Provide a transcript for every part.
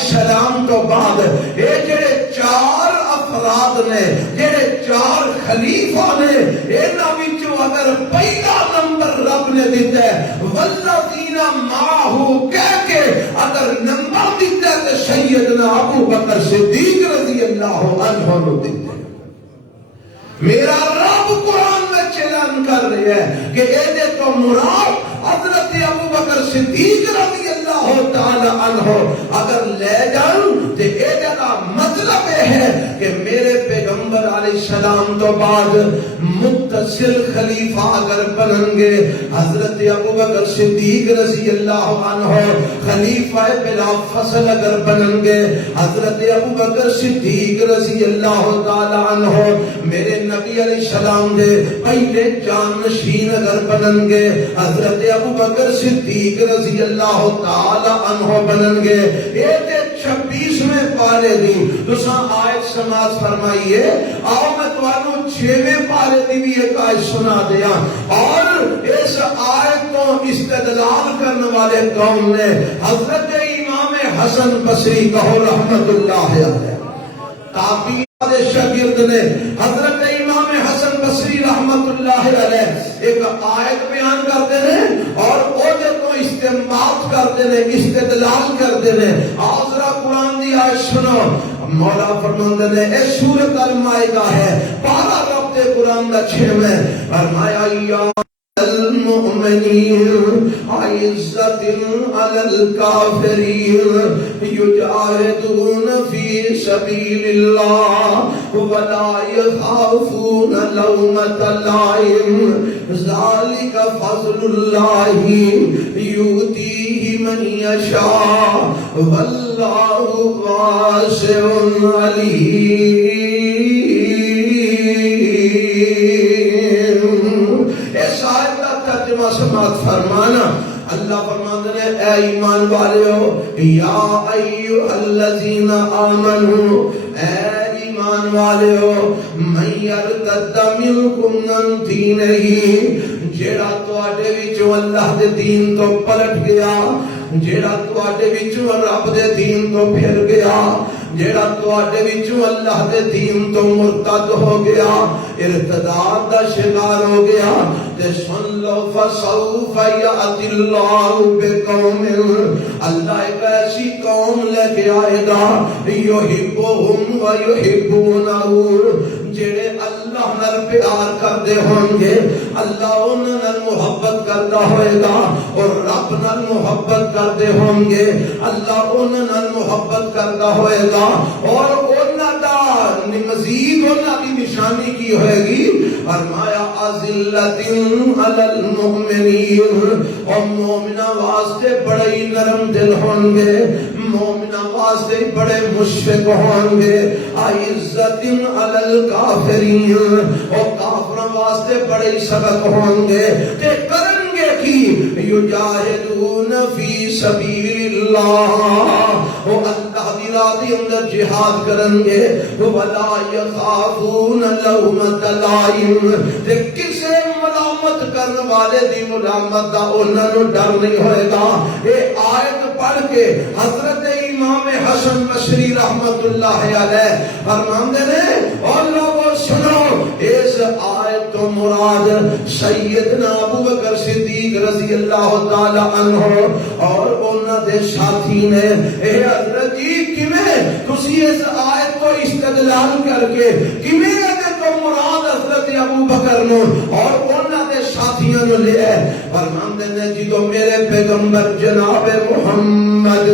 السلام تو بعد یہ جڑے 4 افراد نے، جڑے 4 خلیفہ نے، انہاں وچوں اگر پہلا نمبر رب نے دیتا ہے والذین معہ کہہ کے اگر نمبر دیتا ہے تو سیدنا ابو بکر صدیق رضی اللہ عنہ نو دیتا ہے۔ میرا رب قرآن میں اعلان کر رہے ہیں کہ اے تو مراد حضرت ابو بکر صدیق رضی اللہ تعالی عنہ اگر لے جان تو اے کا مطلب ہے کہ میرے پیغمبر علیہ السلام تو بعد متصل خلیفہ اگر بنیں گے حضرت ابو بکر صدیق رضی اللہ عنہ، خلیفہ بلا فصل اگر بنیں گے حضرت ابو بکر صدیق رضی اللہ تعالی عنہ، میرے نبی علیہ السلام دے پہلے جانشین اگر بنیں گے حضرت ابو بکر صدیق رضی اللہ تعالی عنہ بنیں گے۔ یہ تے 26ویں پارے دی تساں آیت سماعت فرمائیے، آؤ میں تمہاروں 6ویں پارے دی بھی ایک آیت سنا دیا، اور اس آیت کو استدلال کرنے والے قوم نے حضرت امام حسن بصری کہو رحمت اللہ علیہ، تابعین شاگرد نے حضرت امام حسن بصری رحمت اللہ علیہ ایک آیت بیان کرتے ہیں اور اوجے کو استنباط کرتے ہیں، استدلال کرتے ہیں۔ آذرا قرآن دی آیت سنو، مولا فرماندے نے اے سورۃ المائدہ ہے، پارا رب دے قرآن دا 6ویں، فرمایا یا المؤمنین عزت علی الکافرین یجاہدون فی سبیل اللہ ولا یخافون لومۃ لائم ذالک فضل اللہ یؤتیہ من یشاء واللہ واسع علیم۔ سماعت فرمانا، اللہ فرماتے ہیں اے ایمان والےو یا ایھا الذین آمنو، اے ایمان والےو من یرتد منکم عن دینہ، جیڑا تواڈے وچوں اللہ دے دین تو پلٹ گیا، جیڑا تواڈے وچوں رب دے دین تو پھر گیا، جیڑا تواڈے وچوں اللہ دے دین تو مرتد ہو گیا، ارتداد دا شکار ہو گیا، تے سن لو فسوف یأتی اللہ بقوم، اللہ ایک ایسی قوم لے کے آئے گا یحبہم ویحبونہ، جڑے اللہ نال پیار کردے ہوں گے، اللہ انہاں نال محبت کردا ہوئے گا، اور رب نال محبت کردے ہوں گے، اللہ انہاں نال محبت کردا ہوئے گا، اور انہاں دا مزید انہاں دی نشانی کی ہوئے گی، فرمایا اذلۃ علی المؤمنین، اور مومنہ واسطے بڑے ہی نرم دل ہوں گے، مومنہ واسطے بڑے مشفق ہوں گے، عزت علی الکافرین، اور کافروں واسطے بڑے ہی سبق ہوں گے، تے کریں گے کی یجاہدون فی سبیل اللہ، وہ اللہ دی راہ دے اندر جہاد کریں گے، ولا یخافون لومۃ لائم، تے کسے ملامت کرنے والے دی ملامت دا انہاں نو ڈر نہیں ہوئے گا۔ یہ آیت پڑھ کے حضرت امام حسن بصری رحمت اللہ علیہ فرماندے نے، اور لوگوں سنو، اس آیت تو مراد سیدنا ابو بکر صدیق رضی اللہ تعالی عنہ اور انہاں دے ساتھی نے، اے حضرت جی کیویں تسی اس آیت کو استدلال کر کے کیویں تو مراد حضرت ابو بکر نو اور انہاں دے ساتھیاں نو لے فرماندے نے، جدوں میرے پیغمبر جناب محمد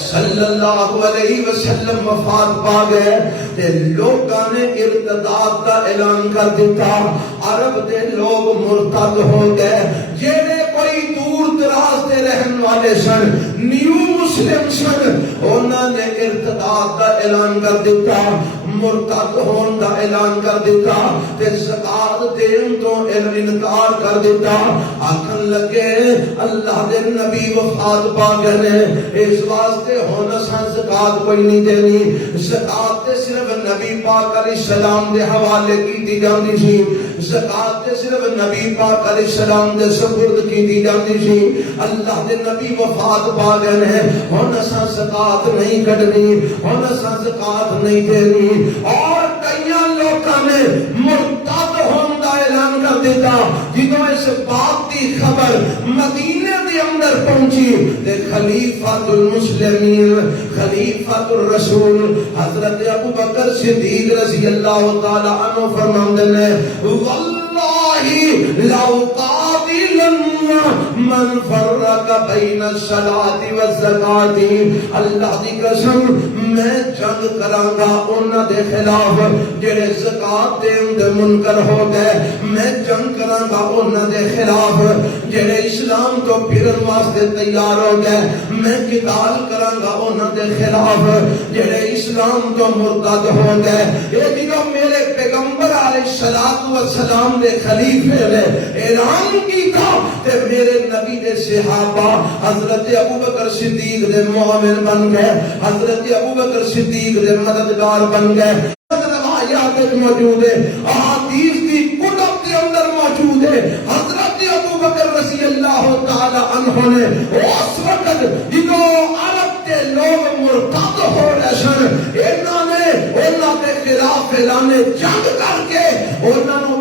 صلی اللہ علیہ وسلم وفات پا گئے تے لوگاں نے ارتداد کا اعلان کر دیتا، عرب دے لوگ مرتد ہو گئے، جیڑے کوئی دور دراز دے رہن والے سن، نیو مسلم سن، انہاں نے ارتداد کا اعلان کر دیتا، مرتد ہون دا اعلان کر دیتا، تے زکات دین تو انکار کر دیتا، آکھن لگے اللہ دے نبی وفات پا گئے نے، اس واسطے ہونا سان زکات کوئی نہیں دینی، زکات تے صرف نبی پاک علیہ السلام دے حوالے کی دی جاندی سی، زکات تے صرف نبی پاک علیہ السلام دے سپرد کیتی جاندی سی اللہ دے نبی وفات پا گئے ہیں ہن اساں زکات نہیں کڈنی ہن اساں زکات نہیں دینی اور کئی لوکاں نے مرتد ہون دا اعلان کر دیتا جدوں اس بات دی خبر مدینے دے اندر پہنچی تے خلیفۃ المسلمین خلیفۃ الرسول حضرت ابو بکر صدیق رضی اللہ تعالی عنہ فرماندے نے واللہ لو قاتلن من فرق بین الصلاۃ والزکاۃ اللہ دی قسم میں جنگ کراں گا انہاں دے خلاف جڑے زکات دین دے منکر ہو گئے میں جنگ کراں گا انہاں دے خلاف جڑے اسلام تو پھرن واسطے تیار ہو گئے میں قتال کراں گا انہاں دے خلاف جڑے اسلام تو مرتد ہو گئے اے جدوں میرے پیغمبر علیہ الصلوۃ والسلام دے خلیفے نے اعلان کیتا تے میرے نبی دے صحابہ حضرت ابو بکر صدیق دے معاون بن گئے حضرت ابو بکر صدیق دے مددگار بن گئے روایات موجود ہے احادیث کی کتب کے اندر موجود ہے حضرت ابو بکر رضی اللہ تعالی عنہ نے اس وقت جدوں عرب کے لوگ مرتد ہو رہے سن انہوں نے انہاں دے خلاف اعلان جنگ کر کے انہاں نو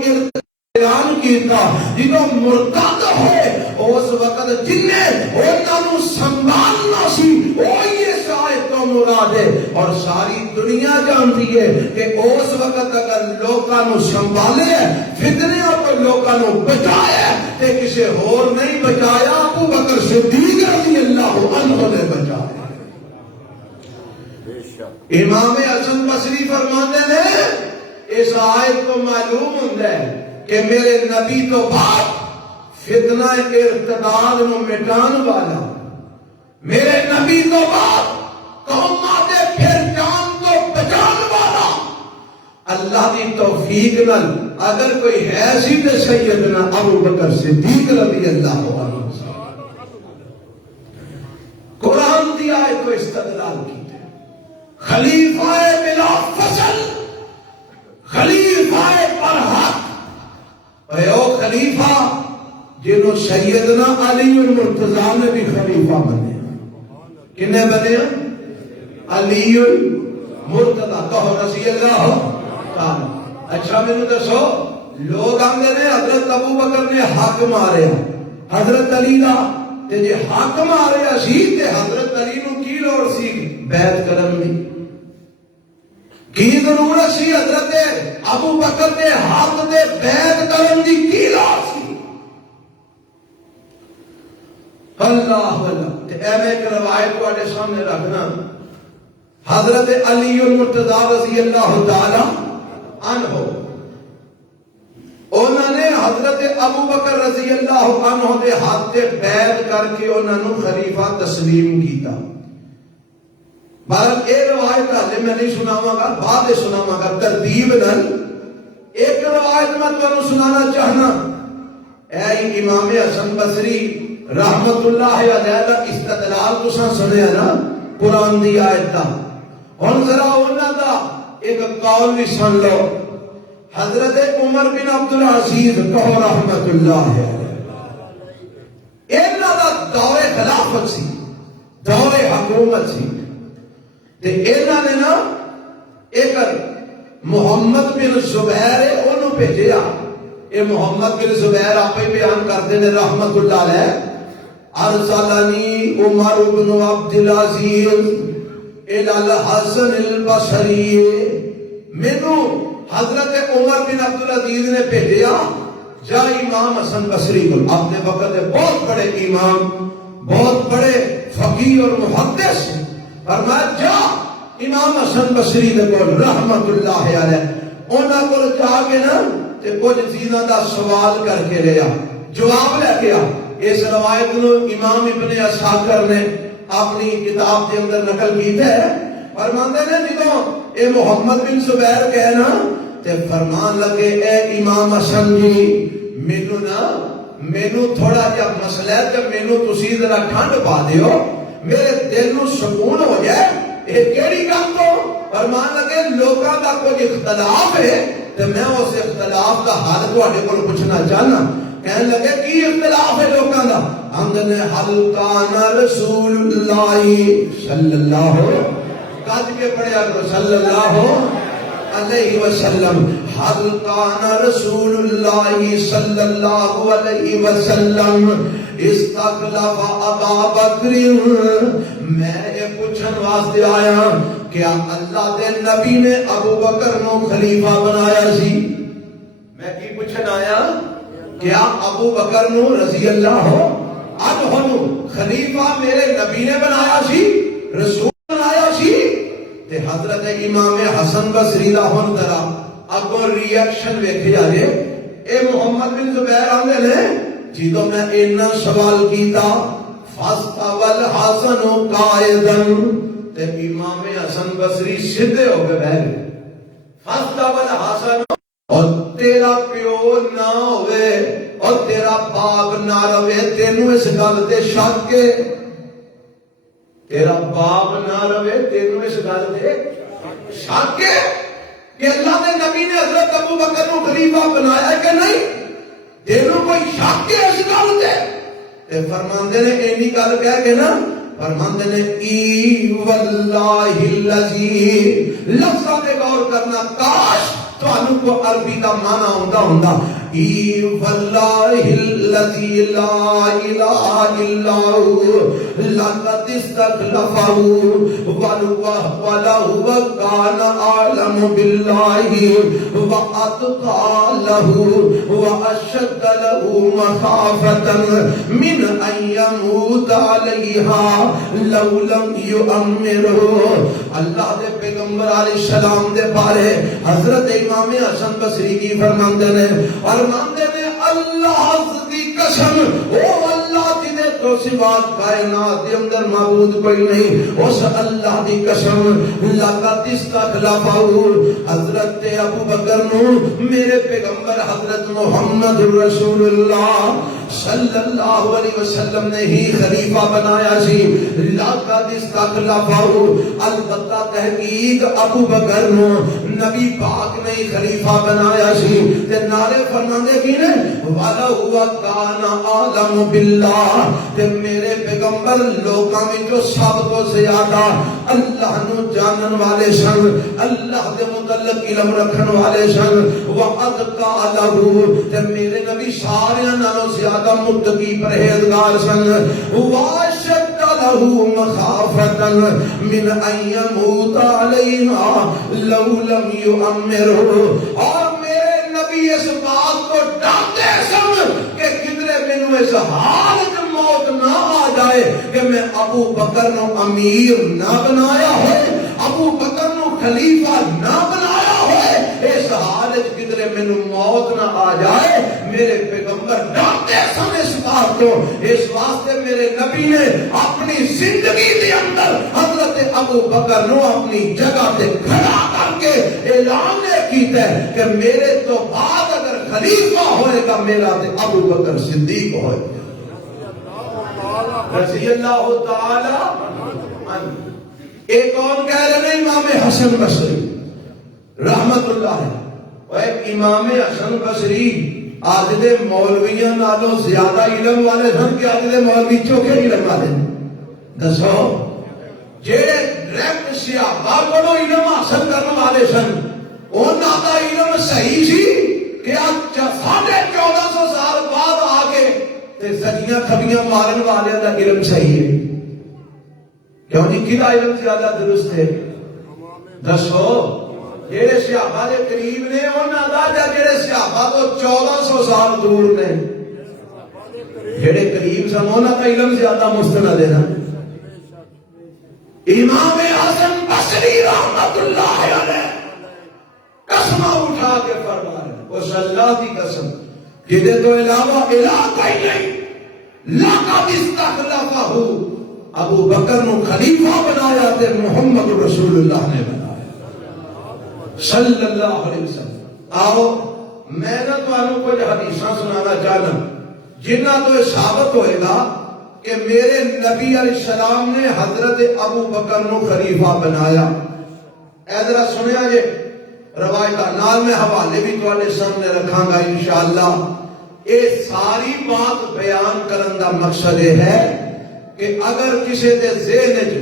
اعلان کیتا جدوں مرتد ہوئے اس وقت جن نے انہاں نو سنبھالنا سی وہی شاید تو مراد ہے اور ساری دنیا جانتی ہے کہ اس وقت اگر لوکاں نو سنبھالے فتنیاں تو لوکاں نو بچایا تے کسی اور نہیں بچایا ابو بکر صدیق رضی اللہ عنہ نے بچایا امام حسن بصری فرماتے ہیں اس آیت کو معلوم ہوتا ہے کہ میرے نبی تو بعد فتنہ ارتداد نو مٹان والا میرے نبی تو بعد قوماں دے پھر جان تو بچان والا اللہ دی توفیق نال اگر کوئی ہے سی تے سیدنا ابو بکر صدیق رضی اللہ عنہ قرآن دی آیت کو استدلال کی خلیفہ بلا فصل خلیفہ پر حق اے او خلیفہ جنہوں سیدنا علی المرتضیٰ نے بھی خلیفہ بنے کنے بنے علی المرتضیٰ کہو رضی اللہ تعالی اچھا میں نے دسو لوگ آنگے نے حضرت ابو بکر نے حق مارے حضرت علی دا تے جے حق مارے سی تے حضرت علی نو کی لوڑ سی بیعت کرن دی کی ضرورت سی حضرت ابو بکر دے حق دے بیعت کرن دی کی لوڑ سی اللہ اللہ تے ایویں ایک روایت تواڈے سامنے رکھنا حضرت علی المرتضیٰ رضی اللہ تعالی عنہ انہوں نے حضرت ابو بکر رضی اللہ عنہ دے ہاتھ تے بیعت کر کے انہوں نے خلیفہ تسلیم کیتا بہرحال یہ روایت حالے میں نہیں سناواں گا بعد سناواں گا ترتیب نال ایک روایت میں تمہیں سنانا چاہنا اے امام حسن بصری رحمت اللہ علیہ دا استدلال تساں سنیا نا قرآن دی آیت دا ہن ذرا انہاں دا ایک قول بھی سن لو حضرت عمر بن عبدالعزیز کہو رحمت اللہ انہاں دا دور خلافت سی دور حکومت سی تے انہاں نے نا ایک محمد بن زبیر انہوں بھیجیا یہ محمد بن زبیر آپ ہی بیان کرتے ہیں رحمت اللہ علیہ ارسلنی عمر بن عبدالعزیز الى الحسن البصری مینوں حضرت عمر بن عبدالعزیز نے بھیجیا جا امام حسن بصری کو اپنے وقت بہت بڑے امام بہت بڑے فقیہ اور محدث فرمایا جا امام حسن بصری نے کو رحمت اللہ علیہ انہاں کو جا کے نا تے کچھ چیزاں دا سوال کر کے لیا جواب لے کے اس روایت نو امام ابن اسحاق نے اپنی کتاب کے اندر نقل کیتا ہے فرماندے نے جدوں اے محمد بن زبیر کہنا تے فرمان لگے اے امام حسن جی مینوں تھوڑا جا مسئلہ ہے کہ مینوں تسی ذرا ٹھنڈ پا دیو میرے دل نو سکون ہو جائے اے کیڑی گل تو فرمان لگے لوکاں دا کوئی اختلاف ہے تے میں اس اختلاف دا حل تواڈے کول پوچھنا چاہنا. کہنے لگے کی اختلاف ہے لوکاں دا؟ آندے حل کان رسول اللہ صلی اللہ کج کے پڑھیا کرو صلی اللہ علیہ وسلم. حل کان رسول اللہ صلی اللہ علیہ وسلم استخلف ابا بکر. میں یہ پوچھن واسطے آیا کیا اللہ دے نبی نے ابو بکر نو خلیفہ بنایا سی؟ میں کی پوچھن آیا کیا ابو بکر نو رضی اللہ عنہ خلیفہ میرے نبی نے بنایا سی، رسول بنایا سی؟ تے حضرت امام حسن بصری دا ہن ذرا اگوں ریئیکشن ویکھیا جے. اے محمد بن زبیر آندے نے جدوں میں اینا سوال کیتا فاستول حسن قائدن تے امام حسن بصری سیدھے ہو کے بیٹھ گئے. فاستول حسن اور تیرا پیو نہ ہوئے اور تیرا باپ نہ رہے تینوں اس گل تے شک کے، تیرا باپ نہ رہے تینوں اس گل تے شک کے کہ اللہ نے نبی نے حضرت ابو بکر نو خلیفہ بنایا کہ نہیں؟ تینوں کوئی شک کے اس گل تے؟ تے فرماندے نے اینی گل کہہ کے نا فرماندے نے ای واللہ الذی لفظاں تے غور کرنا کاش تو انو کو عربی کا معنی ہوندا ای واللہ الذی لا الہ الا هو لقد استخلفہ ولہو کان عالم باللہ واتقى له واشد له مخافة من ان يموت عليها لو لم يؤمره. اللہ دے پیغمبر علیہ السلام دے بارے حضرت امام حسن بصری کی فرماندے نے اللہ کی قسم او اللہ جنے تو سوا کائنات دے اندر معبود کوئی نہیں، اس اللہ دی قسم لقد استخلفہ حضرت ابو بکر نو میرے پیغمبر حضرت محمد رسول اللہ صلی اللہ علیہ وسلم نے ہی خلیفہ بنایا سی. لقد استخلفہ البتہ تحقیق ابو بکر نو نبی پاک نے خلیفہ بنایا سی. تے نعرے فرماندے کی نے والا ہوا کان عالم باللہ تے میرے پیغمبر لوکاں وچوں سب تو زیادہ اللہ نو جانن والے سن، اللہ دے متعلق علم رکھن والے سن. واتقى له تے میرے نبی سارے نالوں زیادہ متقی پرہیزگار سن. واشد له مخافة من ان يموت عليها لو لم يؤمره. اور میرے نبی اس بات کو ڈرتے سن کہ کدھر مینوں اس حالت موت نہ آ جائے کہ میں ابو بکر نو امیر نہ بنایا ہوئے، ابو بکر نو خلیفہ نہ بنایا ہوئے، اس حالت کدھر مینوں موت نہ آ جائے. میرے پیغمبر ڈرتے سن اس بات کو، اس واسطے میرے نبی نے اپنی زندگی کے اندر حضرت ابو بکر نو اپنی جگہ تے کھڑا کر کے اعلان کیتا ہے کہ میرے تو بعد اگر خلیفہ ہوئے گا میرا تے ابو بکر صدیق ہوئے گا رضی اللہ تعالی عنہ. ایک اور کہہ رہے ہیں امام حسن بصری رحمت اللہ ہے. اور امام حسن بصری آج دے مولویاں نالوں زیادہ علم والے سن کہ آج دے مولوی چوکھے علم والے دسو جیڑے ڈائریکٹ صحابہ کو علم حاصل کرنے والے سن انہاں دا علم صحیح سی کہ آج 1450 سال بعد آ کے تے سجیاں کھبیاں مارن والے دا علم صحیح ہے. کیوں نہیں کدا علم زیادہ درست ہے؟ دسو جیڑے صحابہ دے قریب نے انہاں دا جیڑے صحابہ تو 1400 سال دور نے جیڑے قریب سن انہاں دا علم زیادہ مستند ہے نا. امام حسن بصری رحمت اللہ علیہ قسم اٹھا کے فرما رہے اس اللہ کی قسم جدے تو علاوہ الہ کوئی نہیں. لقد استخلفہ ابو بکر نو خلیفہ بنایا تے محمد رسول اللہ نے بنایا صلی اللہ علیہ وسلم. آؤ میں نہ تمہیں کچھ حدیثاں سنانا چاہنا جنہ تو یہ ثابت ہوئے گا کہ میرے نبی علیہ السلام نے حضرت ابو بکر نو خلیفہ بنایا. اے ذرا سنیا جے روایت نال میں حوالے بھی تواڈے سامنے رکھاں گا انشاءاللہ۔ اے ساری بات بیان کرن دا مقصد یہ ہے کہ اگر کسی دے ذہن وچ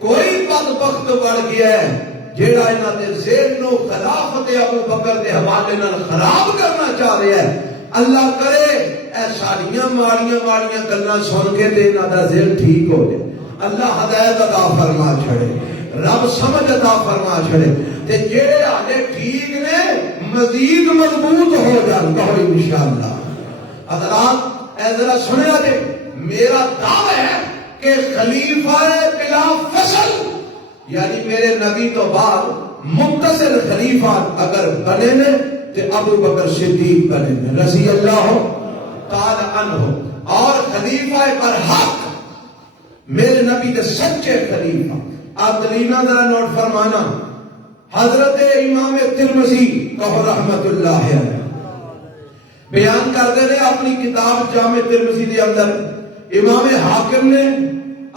کوئی بدبخت بڑھ گیا ہے جیڑا انہاں دے ذہن نو خلافت ابو بکر دے حوالے نال خراب کرنا چاہ رہا ہے، اللہ کرے اے ساریاں ماڑیاں گلاں سن کے تے انہاں دا ذہن ٹھیک ہو جائے، اللہ ہدایت عطا فرما چھڑے، رب سمجھ عطا فرما چھڑے، تے جڑے حالے ٹھیک نے مزید مضبوط ہو جان گا انشاءاللہ۔ حضرات اے ذرا سنیا جے، میرا دعویٰ ہے کہ خلیفہ بلا فصل یعنی میرے نبی تو بعد متصل خلیفہ اگر بنے نے تے ابو بکر صدیق بنے نے رضی اللہ تعالی عنہ، اور خلیفہ برحق میرے نبی کے سچے خلیفہ۔ آپ دلیلہ ذرا نوٹ فرمانا، حضرت امام ترمذی کہو رحمت اللہ علیہ بیان کرتے ہیں اپنی کتاب جامع ترمذی کے اندر، امام حاکم نے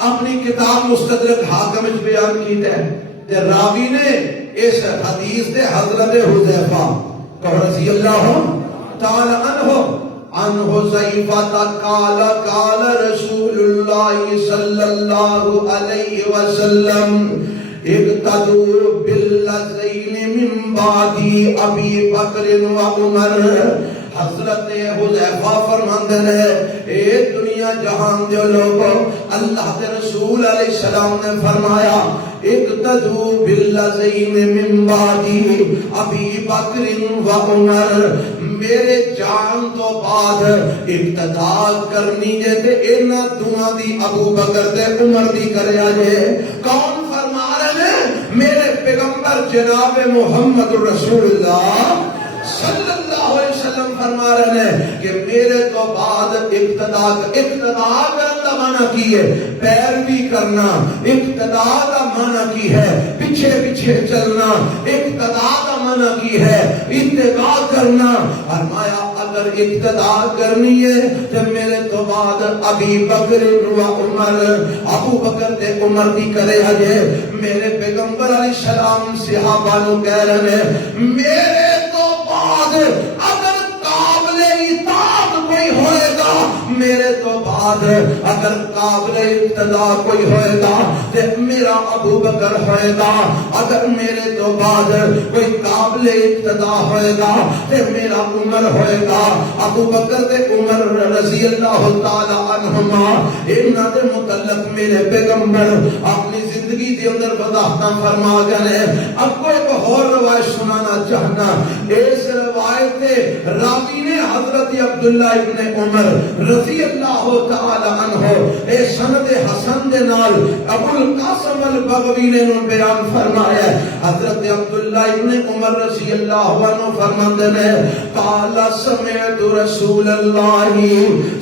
اپنی کتاب مستدرک حاکم وچ بیان کیتا ہے تے راوی نے اس حدیث دے حضرت حذیفہ رضی اللہ تعالی عنہ عن حذیفہ قال قال رسول اللہ صلی اللہ علیہ وسلم اقتدوا بالذین من بعد ابی بکر و عمر۔ حضرت حذیفہ فرماندے ہیں اے دنیا جہان جو لوگوں، اللہ کے رسول علیہ السلام نے فرمایا اقتدوا بالذین من بعد ابی بکر و عمر، میرے جان تو بعد اقتدا کرنی جے تے انہاں دعا دی ابو بکر تے عمر دی کریا جے۔ کون فرما رہے ہیں؟ میرے پیغمبر جناب محمد رسول اللہ صلی اللہ علیہ وسلم فرما رہے ہیں کہ میرے تو بعد اقتدا کرن دا معنی کی ہے پیروی کرنا، اقتدا دا معنی کی ہے پیچھے پیچھے چلنا، اقتدا دا معنی کی ہے اتباع کرنا۔ فرمایا اگر اقتدا کرنی ہے تو میرے تو بعد ابی بکر و عمر، ابو بکر تے عمر دی کرے ہجے۔ میرے پیغمبر علیہ السلام صحابہ نو کہہ رہے ہیں میرے تو بعد اگر قابل اطاعت کوئی ہوئے گا، میرے تو بعد اگر قابل اقتدا کوئی ہوئے گا تے میرا ابو بکر ہوئے گا، اگر میرے تو بعد کوئی قابل اقتدا ہوئے گا تے میرا عمر ہوئے گا۔ ابو بکر تے عمر رضی اللہ تعالی عنہما، انہاں دے متعلق میرے پیغمبر اپنی زندگی دے اندر وضاحتاں فرما گئے۔ اب کوئی اور روایت سنانا چاہنا، اس روایت کے راوی نے حضرت عبداللہ ابن عمر رضی اللہ تعالی عنہ اے سند حسن دے نال ابو القاسم البغوی نے بیان فرمایا ہے۔ حضرت عبداللہ ابن عمر رضی اللہ عنہ فرماتے ہیں قال سمعت رسول اللہ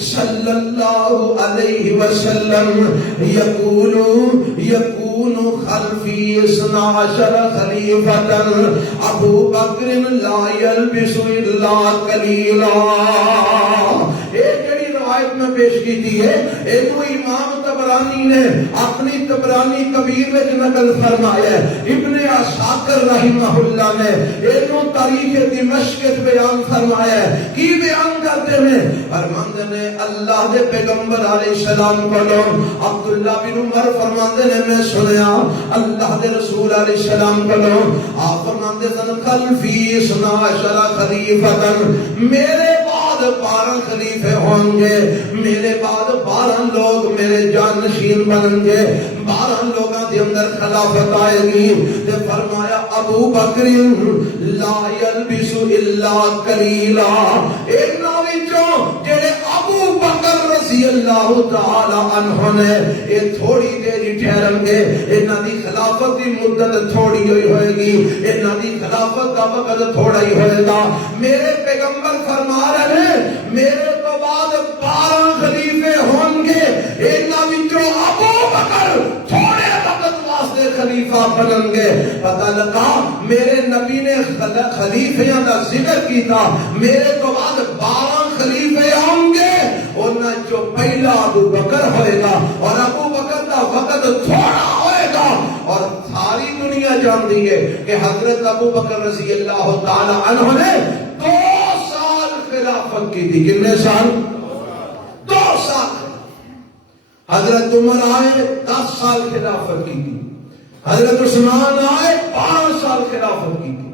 صلی اللہ علیہ وسلم یکون خلفی 12 خلیفۃ ابو بکر لا یلبس الا قلیلا۔ ایک جڑی روایت میں پیش کی تھی ہے ایک امام طبرانی نے اپنی طبرانی کبیر میں نقل فرمایا ہے، ابن عساکر رحمہ اللہ نے اینو تاریخ دمشق بیان فرمایا ہے۔ کی بیان کرتے ہیں؟ فرماندے نے اللہ دے پیغمبر علیہ السلام کو عبداللہ بن عمر فرماندے نے میں سنیا اللہ دے رسول علیہ السلام کو آپ فرماندے سن خلفی 12 خلیفۃ، میرے بعد 12 خلیفے ہوں گے، میرے بعد 12 لوگ میرے جانشین بنیں گے، 12 لوگاں دے اندر خلافت آئے گی۔ تے فرمایا ابو بکر لا یلبس الا قلیلا، انہاں وچوں جڑے ابو بکر رضی اللہ تعالی عنہ نے یہ تھوڑی دیر ہی ٹھہرن گے، انہاں دی خلافت دی مدت تھوڑی ہوئے گی، انہاں دی خلافت کا وقت تھوڑا ہی ہوئے گا۔ میرے پیغمبر فرما رہے ہیں میرے تو بعد 12 خلیفے ہوں گے، انہاں وچوں ابو بکر تھوڑے وقت واسطے خلیفہ بنیں گے۔ پتہ لگا میرے نبی نے خلیفیاں کا ذکر کیتا، میرے تو بعد 12 خلیفے ہوں گے، انہاں جو پہلا ابو بکر ہوئے گا اور ابو بکر کا وقت تھوڑا ہوئے گا، اور ساری دنیا جانتی ہے کہ حضرت ابو بکر رضی اللہ تعالی عنہ نے 2 سال خلافت کی تھی. کتنے سال؟ 2 سال. حضرت عمر آئے 10 سال خلافت کی تھی. حضرت عثمان آئے 12 سال خلافت کی تھی.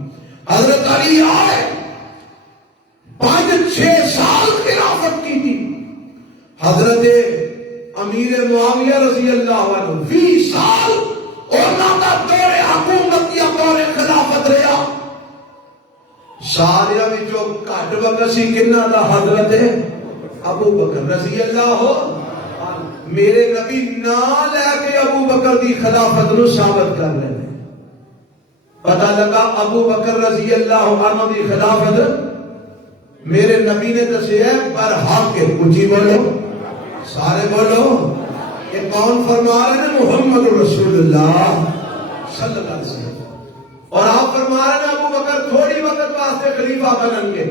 حضرت علی آئے 5-6 سال خلافت کی تھی. حضرت امیر معاویہ رضی اللہ عنہ 20 سال انہوں کا دور حکومت یا دور خلافت رہا. سارے وچوں گھٹ وقت سی کنہ دا حضرت ابو بکر رضی اللہ عنہ. میرے نبی نہ لے کے ابو بکر دی خلافت نو ثابت کر لے. پتہ لگا ابو بکر رضی اللہ عنہ دی خلافت میرے نبی نے دسیا پر حق کے. اونچی بولو, سارے بولو. یہ کون فرما رہے ہیں؟ محمد رسول اللہ صلی اللہ علیہ وسلم. اور آپ فرما رہے ہیں ابو بکر تھوڑی وقت واسطے خلیفہ بنیں گے.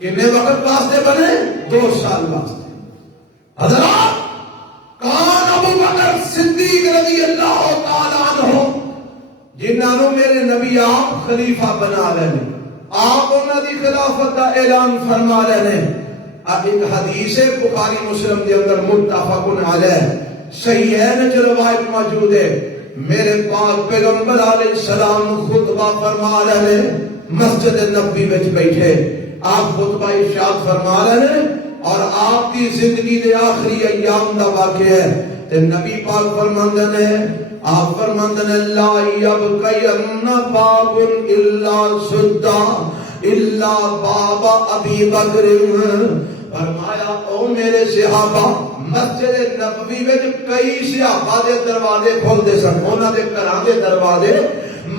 کتنے وقت واسطے بنے؟ 2 سال واسطے. حضرات کون ابو بکر صدیق رضی اللہ تعالیٰ عنہ جنہوں میرے نبی آپ خلیفہ بنا رہے ہیں, آپ انہوں دی خلافت کا اعلان فرما رہے ہیں. اب ایک حدیث بخاری مسلم کے اندر متفق علیہ صحیحین جو روایت موجود ہے. میرے پاک پیغمبر علیہ السلام خطبہ فرما رہے ہیں, مسجد نبوی میں بیٹھے آپ خطبہ ارشاد فرما رہے ہیں اور آپ کی زندگی دے آخری ایام دا واقعہ ہے. تے نبی پاک فرماندے نے, آپ فرماندے نے لا یبقین باب الا سدا الا باب ابی بکر. فرمایا او میرے صحابہ, مسجد نبوی میں کئی صحابہ دے دروازے کھولتے سن, انہاں دے گھراں دے دروازے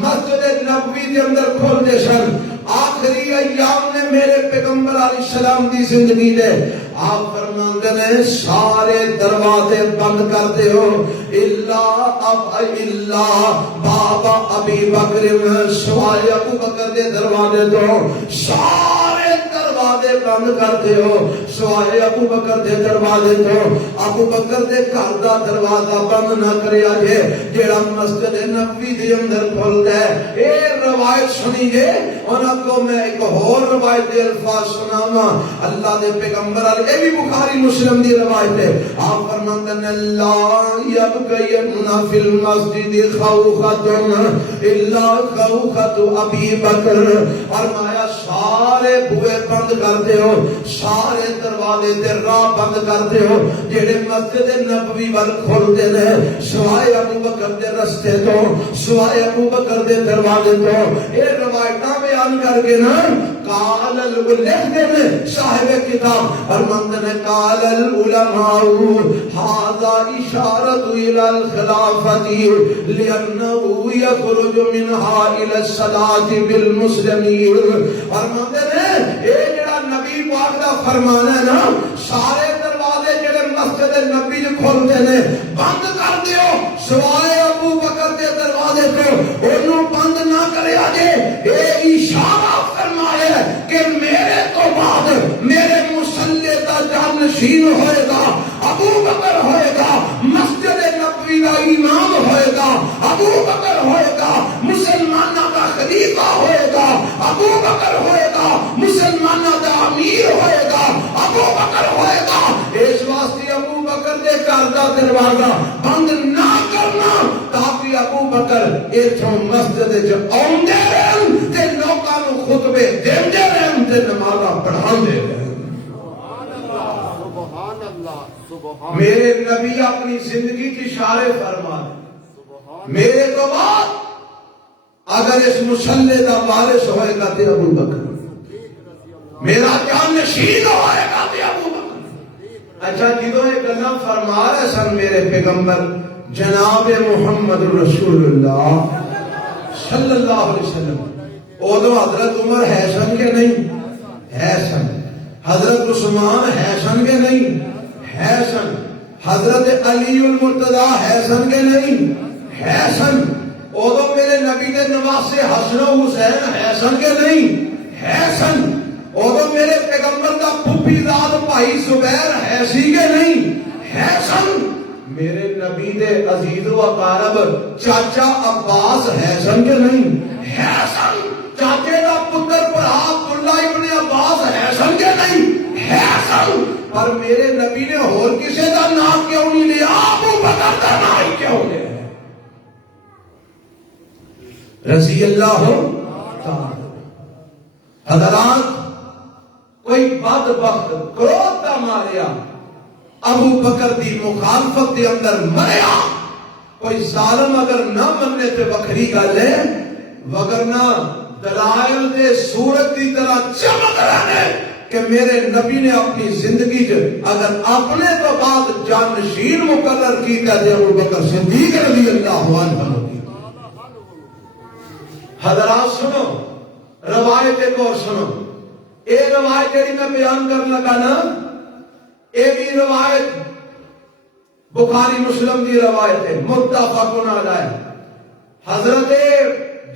مسجد نبوی دے اندر کھولتے سن. آخری ایام نے میرے پیغمبر علیہ السلام دی زندگی دے آپ فرماندے نے سارے دروازے بند کرتے ہو الا بابا ابی بکر, سوائے ابو بکر دے دروازے تو سارے دروازے بند کرتے ہو سوائے ابو بکر دے دروازے تو. ابو بکر دے گھر دا دروازہ بند نہ کریا جے جیڑا مسجد نبوی دے اندر کھلدا ہے. اے روایت سنی جے انہاں کو میں ایک اور روایت دے الفاظ سناواں. اللہ دے پیغمبر علیہ, اے بھی بخاری مسلم دی روایت ہے. آپ فرماندے نے لا یبقین فی المسجد خوخۃ الا خوخۃ ابی بکر. فرمایا سارے بوئے بند کرتے ہو, سارے دروازے تے راہ بند کرتے ہو جڑے مسجد نبوی ول کھلدے نے سوائے ابو بکر دے رستے تو, سوائے ابو بکر دے دروازے تو. اے روایتاں بیان کر کے نا قال العلماء صاحب کتاب فرماندے نے قال العلماء ھذا اشارۃ الی الخلافۃ لانه یخرج منها الی الصلاۃ بالمسلمین. فرماندے نے اے جڑا نبی پاک دا فرمان ہے نا, سارے دروازے جڑے مسجد نبی دے کھولتے نے بند کر دیو سوائے ابو بکر دے دروازے تو, اونوں بند نہ کریا جے. اے اشارہ فرمایا کہ میرے تو بعد میرے مصلی دا جانشین ہوئے گا ابو بکر ہوئے گا, مسجد نبوی دا امام ہوئے گا ابو بکر ہوئے گا, مسلمانوں دا خلیفہ ہوئے گا ابو بکر ہوئے گا, مسلمانوں دا امیر ہوئے گا ابو بکر ہوئے گا. اس واسطے ابو بکر دے گھر دا دروازہ بند نہ کرنا تاکہ ابو بکر ایتھوں مسجد وچ اوندے رہن تے لوکاں نوں خطبے دیندے رہن تے نمازاں پڑھاندے رہن. میرے نبی اپنی زندگی کی اشارے فرما میرے تو بعد اگر اس مسلح دا وارث ہوئے گا تے ابو بکر, میرا جانشین ہوئے گا تے ابو بکر. اچھا جدوں یہ گلاں فرما رہے سن میرے پیغمبر جناب محمد رسول اللہ صلی اللہ علیہ وسلم, اودوں حضرت عمر ہے سن کے نہیں ہے سن, حضرت عثمان ہے سن کے نہیں ہے سن, حضرت علی المرتضیٰ ہے سن کے نہیں ہے سن, اودوں میرے نبی کے نواسے حسن و حسین ہے سن کے نہیں ہے سن, اودوں میرے پیغمبر دا پھپھی زاد بھائی زبیر ہے سی کے نہیں ہے سن, میرے نبی دے عزیز و اقارب چاچا عباس ہے سن کے نہیں ہے سن، چاچے دا پتر بھرا عبداللہ ابن عباس ہے سن کے نہیں ہے سن، پر میرے نبی نے اور کسی دا نام کیوں نہیں لیا؟ ابو بکر دا نام کیوں لیا؟ رضی اللہ تعالی۔ حضرات کوئی بدبخت کرود دا ماریا ابو بکر دی مخالفت دے اندر مریا، کوئی ظالم اگر نہ مننے تے وکھری گل ہے، وگرنہ دلائل دے سورج دی طرح چمک رہے کہ میرے نبی نے اپنی زندگی اگر اپنے تو بعد جانشین مقرر کیتا تے ابو بکر صدیق رضی اللہ عنہ۔ حضرات سنو روایت ایک اور سنو، اے روایت جڑی میں بیان کرنے لگا نا، اے بھی روایت بخاری مسلم دی روایت ہے، متفق علیہ۔ حضرت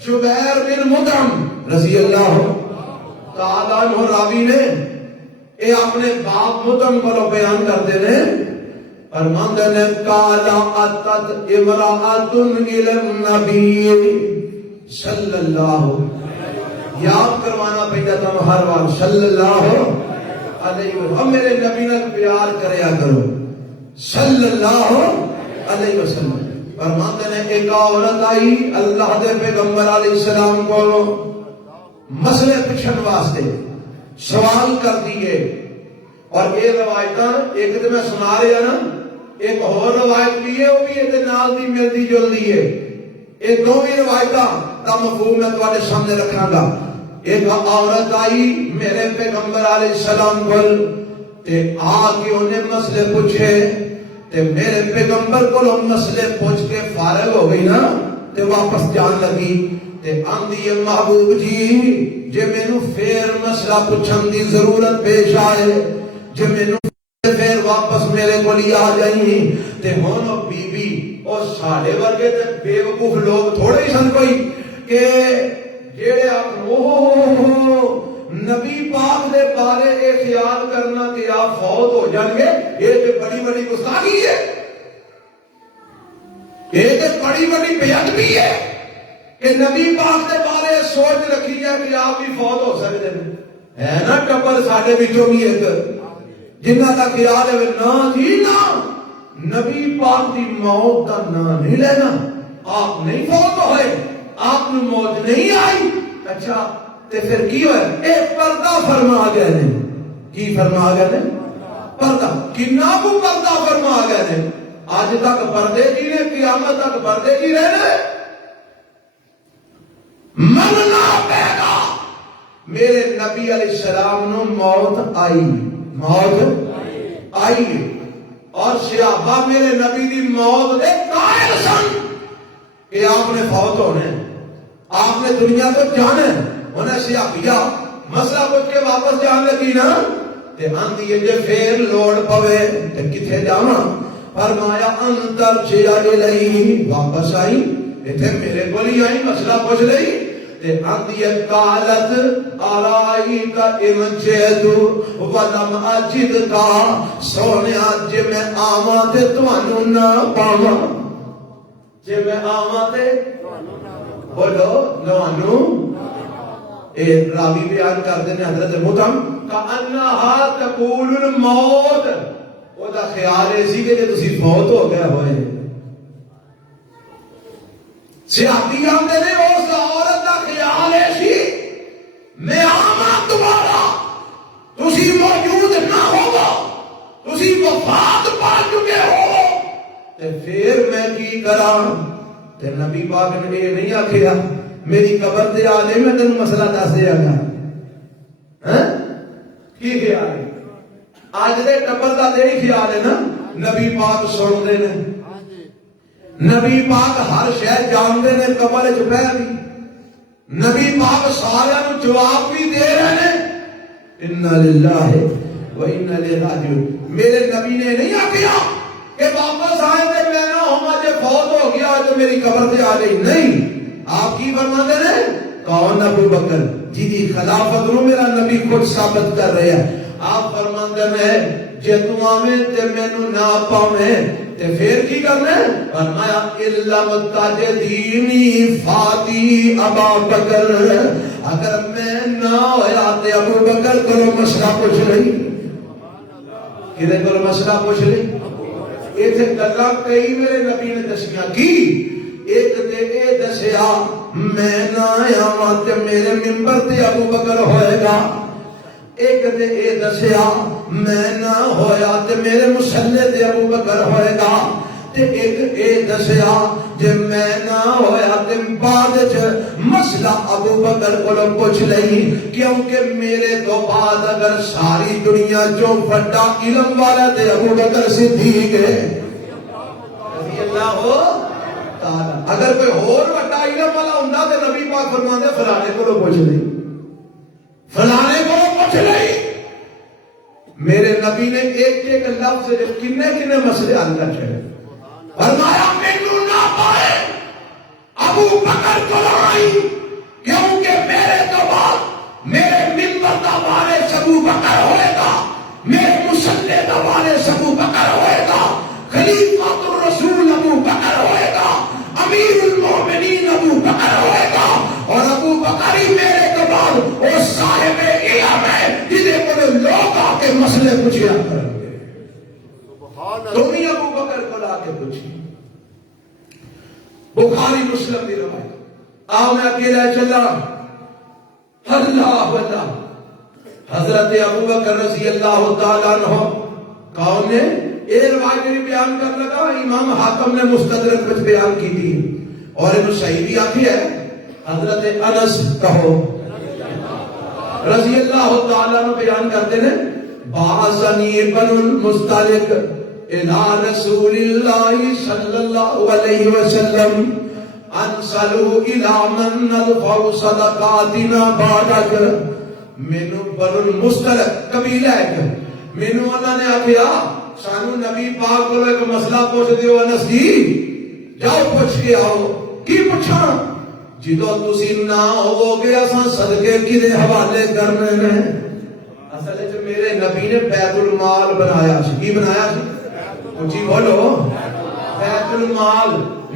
جبیر بن مطعم رضی اللہ تعالی عنہ راوی نے اے اپنے باپ مطعم کو بیان کرتے ہیں، فرماندے نے قالا اتت امرأۃ الی النبی صلی اللہ، یاد کروانا پہنتا تم ہر بار صلی اللہ علیہ وسلم، میرے نبی نے پیار کریا کرو صلی اللہ علیہ وسلم۔ فرماتے ہیں ایک عورت آئی اللہ دے پیغمبر علیہ السلام کو مسئلے پوچھن واسطے، سوال کر دیے، اور یہ روایتاں ایک تو میں سنا رہا نا، ایک اور روایت بھی ہے وہ بھی یہ نال دی ملتی جلدی ہے، یہ دو بھی روایتاں کا مفہوم میں تمہارے سامنے رکھاں گا۔ ایک عورت آئی میرے پیغمبر علیہ السلام کو تے آ کے انہیں مسئلے پوچھے، تے میرے پیغمبر کو مسئلے پوچھ کے فارغ ہو گئی نا، تے واپس جان لگی تے آندھی محبوب جی جے مینوں پھر مسئلہ پوچھن دی ضرورت پیش آئے، جے مینوں پھر واپس میرے کو لیا آ جائیں تے ہونو بی بی اور ساڑھے ورگے تے بے وقوف لوگ تھوڑے ہی سن کوئی کہ جیڑے آپ نبی پاک دے بارے اے خیال کرنا کہ آپ فوت ہو جائیں گے، یہ تے بڑی بڑی گستاخی ہے، یہ تے بڑی بڑی بے ادبی ہے کہ نبی پاک دے بارے سوچ رکھی ہے کہ آپ بھی فوت ہو سکتے ہیں۔ ہے نا ٹبر ساڈے وچوں بھی ایک جنہ کا خیال ہے نا جی نا، نبی پاک دی موت کا نام نہیں لینا، آپ نہیں فوت ہوئے، آپ نے موت نہیں آئی، اچھا تے پھر کی ہوئے؟ ایک پردہ فرما گئے نے، کی فرما گئے نے؟ پردہ، کنا کو پردہ فرما گئے نے؟ آج تک پردے جی نے، قیامت تک پردے جی رہنے، مننا پیدا۔ میرے نبی علیہ السلام نو موت آئی، موت آئی، اور صحابہ میرے نبی دی موت دے قائل سن کہ آپ نے فوت ہونے، آپ نے دنیا کو جانے، انہیں صحابیہ مسئلہ پوچھ کے واپس جان لگی نا، تے آندھی ہے جے پھر لوڑ پوے تے کتھے جاواں؟ فرمایا انتر جیا الیہ، واپس آئی تے میرے کو ہی آئی، مسئلہ پوچھ لئی تے آندھی ہے قالت آرائی کا انجیدو ولم اجد کا، سونیا جے میں آواں تے توانو نہ پاواں، جے میں آواں تے بولو نوانو۔ اے راوی بیان کردے نے حضرت مطعم کأنہا تقول الموت، او دا خیال ہے سی کہ جے تسی فوت ہو گئے ہوئے، صحابی آندے نے اس عورت دا خیال ہے سی میں آواں دوبارہ، تسی موجود نہ ہوگا، تسی وفات پا چکے ہو، تے پھر میں کی کراں؟ تے نبی پاک نے یہ نہیں آکھیا میری قبر تے آ جائے میں تینوں مسئلہ دس دیا گا، کی خیال ہے؟ آج دے ٹبر دا یہی خیال ہے نا، نبی پاک سنتے نے، نبی پاک ہر شے جانتے نے، قبر وچ بیٹھ بھی نبی پاک سارے نو جواب بھی دے رہے ہیں، انا للہ و انا الیہ راجعون۔ میرے نبی نے نہیں آکھیا کہ واپس آئے تے میں نہ ہوں جے فوت ہو گیا تو میری قبر تے آ گئی، نہیں، آپ کی فرماتے ہیں کون؟ ابو بکر جی دی خلافت نو میرا نبی خود ثابت کر رہا ہے۔ آپ فرماتے ہیں جے تو آویں تے مینوں نہ پاویں تے پھر کی کرنا ہے؟ فرمایا الا متجدینی فاتی ابا بکر، اگر میں نہ ہویا تے ابو بکر کو مسئلہ پوچھ رہی، کدے کو مسئلہ پوچھ رہی؟ ایتھے گلاں کئی میرے نبی نے دسیاں کی، ایک تے اے دسیا میں نہ آیا تے میرے منبر تے ابو بکر ہوئے گا، ایک تے اے دسیا میں نہ ہویا تے میرے مصلی تے ابو بکر ہوئے گا، تے ایک اے دسیا جے میں نہ ہویا تے بعد مسئلہ ابو بکر کو پوچھ لئی، کیونکہ میرے تو بعد اگر ساری دنیا جو بڑا علم والا تے ابو بکر صدیق ہے رضی اللہ تعالی، اگر کوئی اور بڑا علم والا ہوندا تے نبی پاک فرماندے فلانے کو پوچھ لئی، فلانے کو پوچھ لئی۔ میرے نبی نے ایک ایک لفظ کنے مسئلے حل کر چھڑے، فرمایا مینوں نہ پائے ابو بکر کو آئی، کیونکہ میرے تو بعد میرے منبر دا وارث ابو بکر ہوئے گا، میرے مصلی دا وارث ابو بکر ہوئے گا، خلیفہ الرسول ابو بکر ہوئے گا، امیر المومنین ابو بکر ہوئے گا، اور ابو بکر ہی میرے کے بعد وہ صاحب علم ہے جنہیں کو لوگ آ کے مسئلے پوچھیا کریں گے۔ تم ہی ابو بکر کو لا کے پوچھی۔ بخاری مسلم کی روایت، آؤ میں اکیلا چلا، اللہ اللہ، حضرت ابو بکر رضی اللہ تعالیٰ عنہ کون نے؟ یہ روایت بھی بیان کر لگا، امام حاکم نے مستدرک میں بیان کی تھی، اور انہوں صحیح بھی آتی ہے۔ حضرت انس کہو رضی اللہ تعالیٰ عنہ بیان کرتے ہیں، بعثنی بنو المصطلق الى رسول اللہ صلی اللہ علیہ وسلم انسلو الى من ندفع صدقاتنا بعدک، مینوں بنو المصطلق قبیلہ ہے، مینوں انہوں نے آکھیا سانو نبی پاک کو ایک مسئلہ پوچھ دیو، انس جی جاؤ پوچھ کے آؤ، کی پوچھا؟ جدو تسی نہ ہو گے اساں صدقے کدے حوالے کرنے میں؟ اصل ہے جو میرے نبی نے بیت المال بنایا سی، کی بنایا سی؟ جی بولو، بیت المال،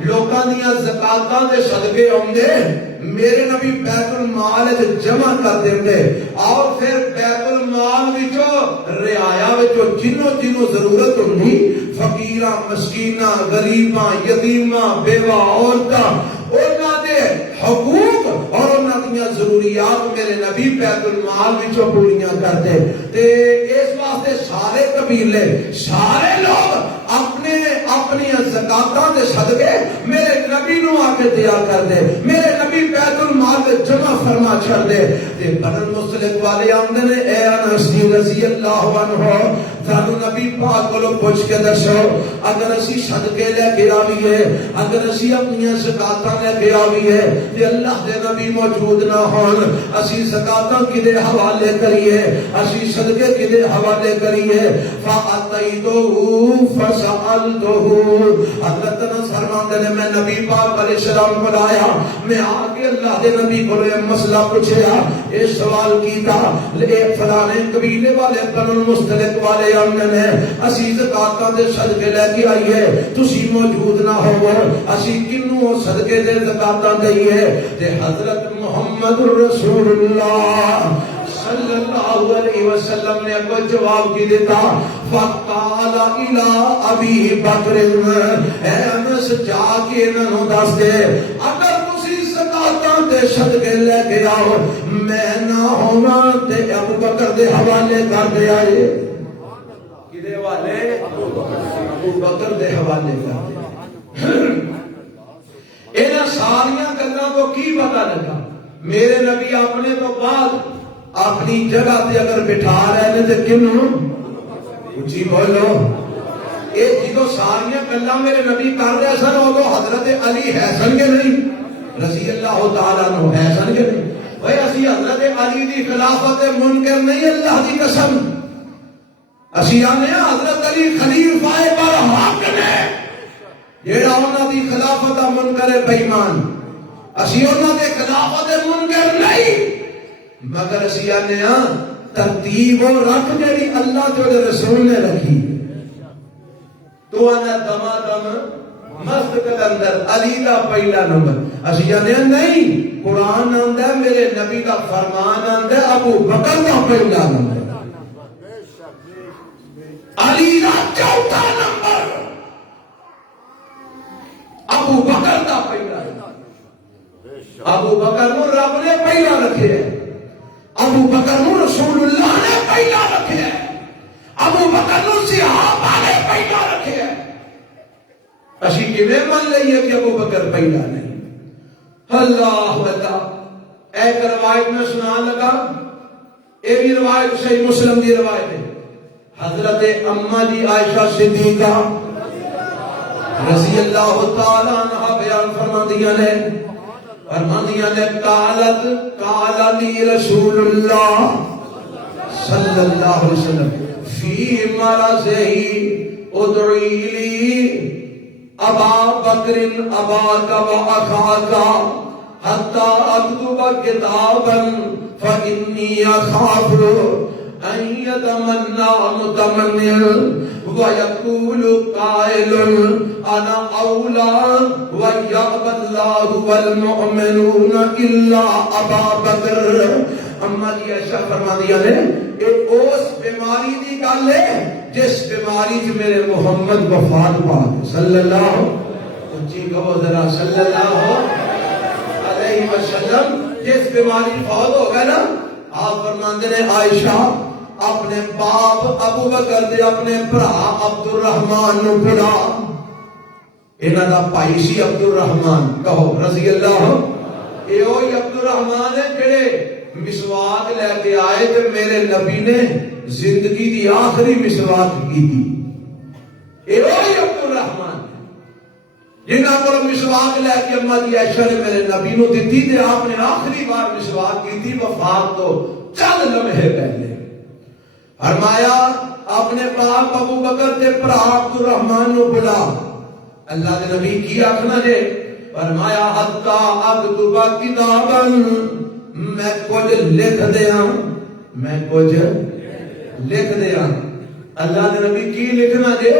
لوکاں دیاں زکاتاں دے صدقے ہوندے، میرے نبی بیت المال جمع کر دیندے، اور پھر بیت المال وچوں رعایا وچوں جنوں ضرورت ہوندی، فقیراں، مسکیناں، غریباں، یتیماں، بیوہ عورتاں، انہاں دے حقوق اور انہاں دیاں ضروریات میرے نبی بیت المال وچوں پوریاں کرتے، تے اس واسطے سارے قبیلے، سارے لوگ اپنی زکاتاں دے صدقے میرے نبی نو آ کے دیا کر دے، میرے نبی بیت المال دے جمع فرما چھڑ دے، تے بنو المصطلق والے آندے نے، اے انس رضی اللہ عنہ سانو نبی پاک کو پوچھ کے دسو، اگر اسی صدقے لے کے آویے، اگر اسی اپنی زکاتاں لے کے آویے تے اللہ دے نبی موجود نہ ہون، اسی زکاتاں کدے حوالے کریے، اسی صدقے کدے حوالے کریے؟ فَأَتَيْتُهُ فَسَأَلْتُهُ، حضرت انس فرماتے ہیں میں نبی پاک علیہ السلام کو آیا، میں آ کے اللہ دے نبی کو یہ مسئلہ پوچھیا، یہ سوال کیتا، ایک فلانے قبیلے والے بنو المصطلق والے آمنے نے اسی زکاتاں دے صدقے لے کے آئیے، تسی موجود نہ ہو، اسی کنوں صدقے دے زکاتاں دئیے؟ تے حضرت محمد رسول اللہ صلی اللہ علیہ وسلم نے کوئی جواب کی دیتا، فَقَالَ إِلَىٰ أَبِي بَكْرٍ، اے انس جا کے انہوں دس دے، اگر تسی زکاتاں دے صدقے لے کے آؤ، میں نہ ہونا تے ابو بکر دے حوالے کر دے آئے، کدے حوالے؟ ابو بکر دے حوالے کر دے۔ انہاں ساریاں گلاں تو کی پتہ لگا؟ میرے نبی اپنے تو بعد اپنی جگہ تے اگر بٹھا رہے نے تے کنوں؟ جی بولو، اے جدو ساریاں گلاں میرے نبی کر رہے سن، وہ تو حضرت علی ہے سن کے نہیں رضی اللہ تعالیٰ عنہ، ہے سن کے نہیں؟ بھئی اسی حضرت علی دی خلافت منکر نہیں، اللہ دی قسم، اسی آنے حضرت علی خلیفہ برحق نے، جیڑا انہاں دی خلافت منکر بے ایمان، اسی انہاں دے خلافت منکر نہیں، مگر اسی آنے ترتیب و رکھ جڑی اللہ تے رسول نے رکھی، تو آنا دما دم مست کلندر علی دا پہلا نمبر اسی جانے نہیں قرآن آندہ ہے میرے نبی دا فرمان آندہ ہے ابو بکر دا پہلا نمبر علی دا چوتھا نمبر ابو بکر دا پہلا نمبر ابو بکر نو رب نے پہلا رکھے ہے ابو بکر نو رسول اللہ نے پہلا رکھے ہے ابو بکر نو صحابہ نے پہلا رکھے ہے اسی کیویں من لئیے کہ ابو بکر پہلا نہیں اللہ اللہ ایک روایت میں سنا لگا یہ بھی روایت صحیح مسلم دی روایت ہے حضرت اماں جی عائشہ صدیقہ رضی اللہ تعالیٰ عنہ بیان فرماندیاں نے قال لی رسول اللہ صلی اللہ علیہ وسلم فی مرضہی ادعی لی ابا بکر اباک و اخاک حتی اکتب کتابا فانی اخاف ان یتمنى متمن ویقول قائل انا اولا ویعب اللہ والمؤمنون الا ابا بکر اما جی عائشہ فرما دیا نے ایک اس بیماری دی گل ہے جس بیماری جو میرے محمد وفات پاک صلی اللہ اونچی کہو ذرا صلی اللہ علیہ وسلم جس بیماری فوت ہو گئے نا آپ فرماندے نے عائشہ اپنے باپ ابو بکر دے اپنے بھرا عبد الرحمن نو بلا انہاں دا بھائی سی عبد الرحمن کہو رضی اللہ اے اوہی عبد الرحمن ہے جڑے مسواک لے کے آئے تے میرے نبی نے زندگی دی آخری مسواک کی تھی اے اوہی عبد الرحمن جنہاں کو مسواک لے کے اماں دی عائشہ نے میرے نبی نو دتی تے آپ نے آخری بار مسواک کی تھی وفات تو چند لمحے پہلے فرمایا اپنے باپ ابو بکر تے بھرا عبد الرحمن نو بلا اللہ دے نبی کی آکھنا جے فرمایا حتی اکتب کتابا میں کچھ لکھ دیاں اللہ دے نبی کی لکھنا جے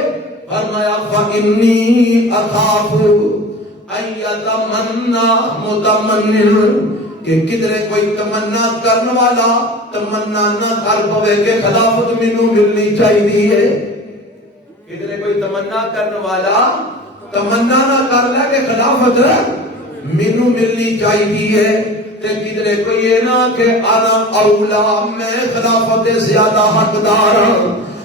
فرمایا فإنی اخاف ان یتمنى متمن کہ کدھرے کوئی تمنا کرنے والا تمنا نہ کر پوے کہ خلافت مینوں ملنی چاہیے کدھرے کوئی تمنا کرنے والا تمنا نہ کر لے کہ خلافت مینوں ملنی چاہیے تے کدھرے کوئی یہ نہ کہ انا اولا میں خلافت زیادہ حقدار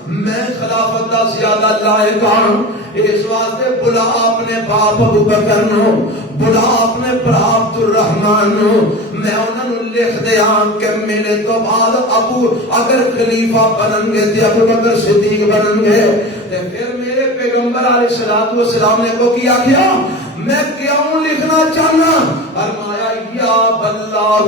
میں خلافت دا زیادہ لائق ہوں اس واسطے بلا اپنے باپ ابو بکر نو بلا اپنے بھرا عبد الرحمن نو میں انہاں نو لکھ دیاں کہ میرے تو بعد ابو اگر خلیفہ بنن گے تے ابو بکر صدیق بنن گے تے پھر میرے پیغمبر علیہ الصلوۃ والسلام نے کو کیا کیا میں کیوں لکھنا چاہنا فرمایا یا باللہ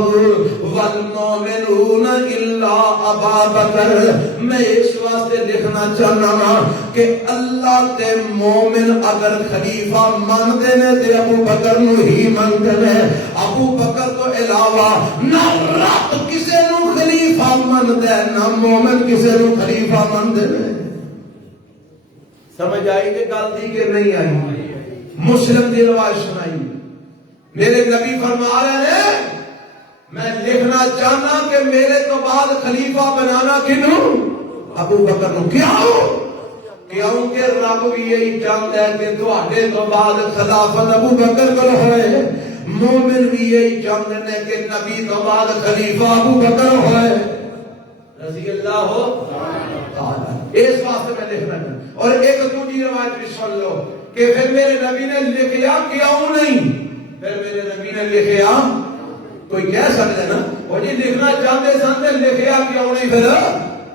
والمومنون الا ابا بکر میں اس واسطے لکھنا چاہنا کہ اللہ تے مومن اگر خلیفہ مانتے نے تے ابو بکر نو ہی مانتے نے ابو بکر تو علاوہ نہ رب کسے نو خلیفہ مانتے نہ مومن کسے نو خلیفہ مانتے نے سمجھ آئی کہ گل دی کہ نہیں آئی مسلم دی روایت سنائی میرے نبی فرما رہے ہیں میں لکھنا چاہنا کہ میرے تو بعد خلیفہ بنانا کنوں ابو بکر نو کیوں کہ رب بھی یہی چاہتا ہے کہ تواڈے تو بعد خلافت ابو بکر کو ہوئے مومن بھی یہی چاہتے ہیں کہ نبی تو بعد خلیفہ ابو بکر ہوئے رضی اللہ تعالی اس واسطے میں لکھنا چاہتا اور ایک دوسری روایت بھی سن لو کہ پھر میرے نبی نے لکھیا کیوں نہیں پھر میرے نبی نے لکھیا کوئی کہہ سکتے نا وہ جی لکھنا چاہتے سنتے لکھیا کیوں نہیں پھر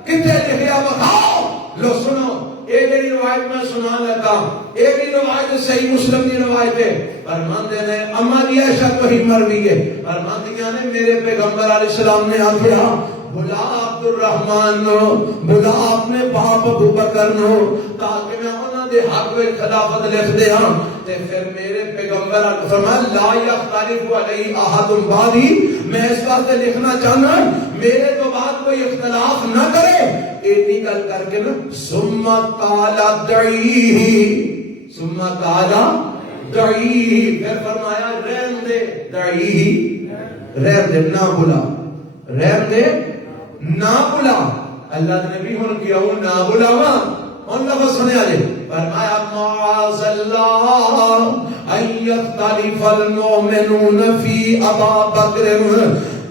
کتنے لکھیا بتاؤ لو سنو ایک جڑی روایت میں سنا لگا ایک ہی روایت صحیح مسلم کی روایت ہے فرماندے نے اما جی عائشہ کو ہی مر گئی ہے فرماندیاں نے میرے پیغمبر علیہ السلام نے آخیا بلا عبد الرحمن نو، بلا اپنے باپ ابو بکر نو، تاکہ میں انہاں دے حق وچ خلافت لکھ دے ہاں۔ تے پھر میرے پیغمبر فرمایا لا یختلف علیہ احد بعدی، میں اس واسطے لکھنا چاہنا میرے تو بعد کوئی اختلاف نہ کرے۔ اتنی گل کر کے نا ثم قال دعیہ، ثم قال دعیہ، پھر فرمایا رہن دے، دعیہ رہن دے، نہ بلا، رہن دے نہ بلا۔ اللہ کے نبی ہن کیا ہوں نہ بلاواں، ان لفظ سنے آجے فرمایا معاذ اللہ ان یختلف المؤمنون فی ابا بکر،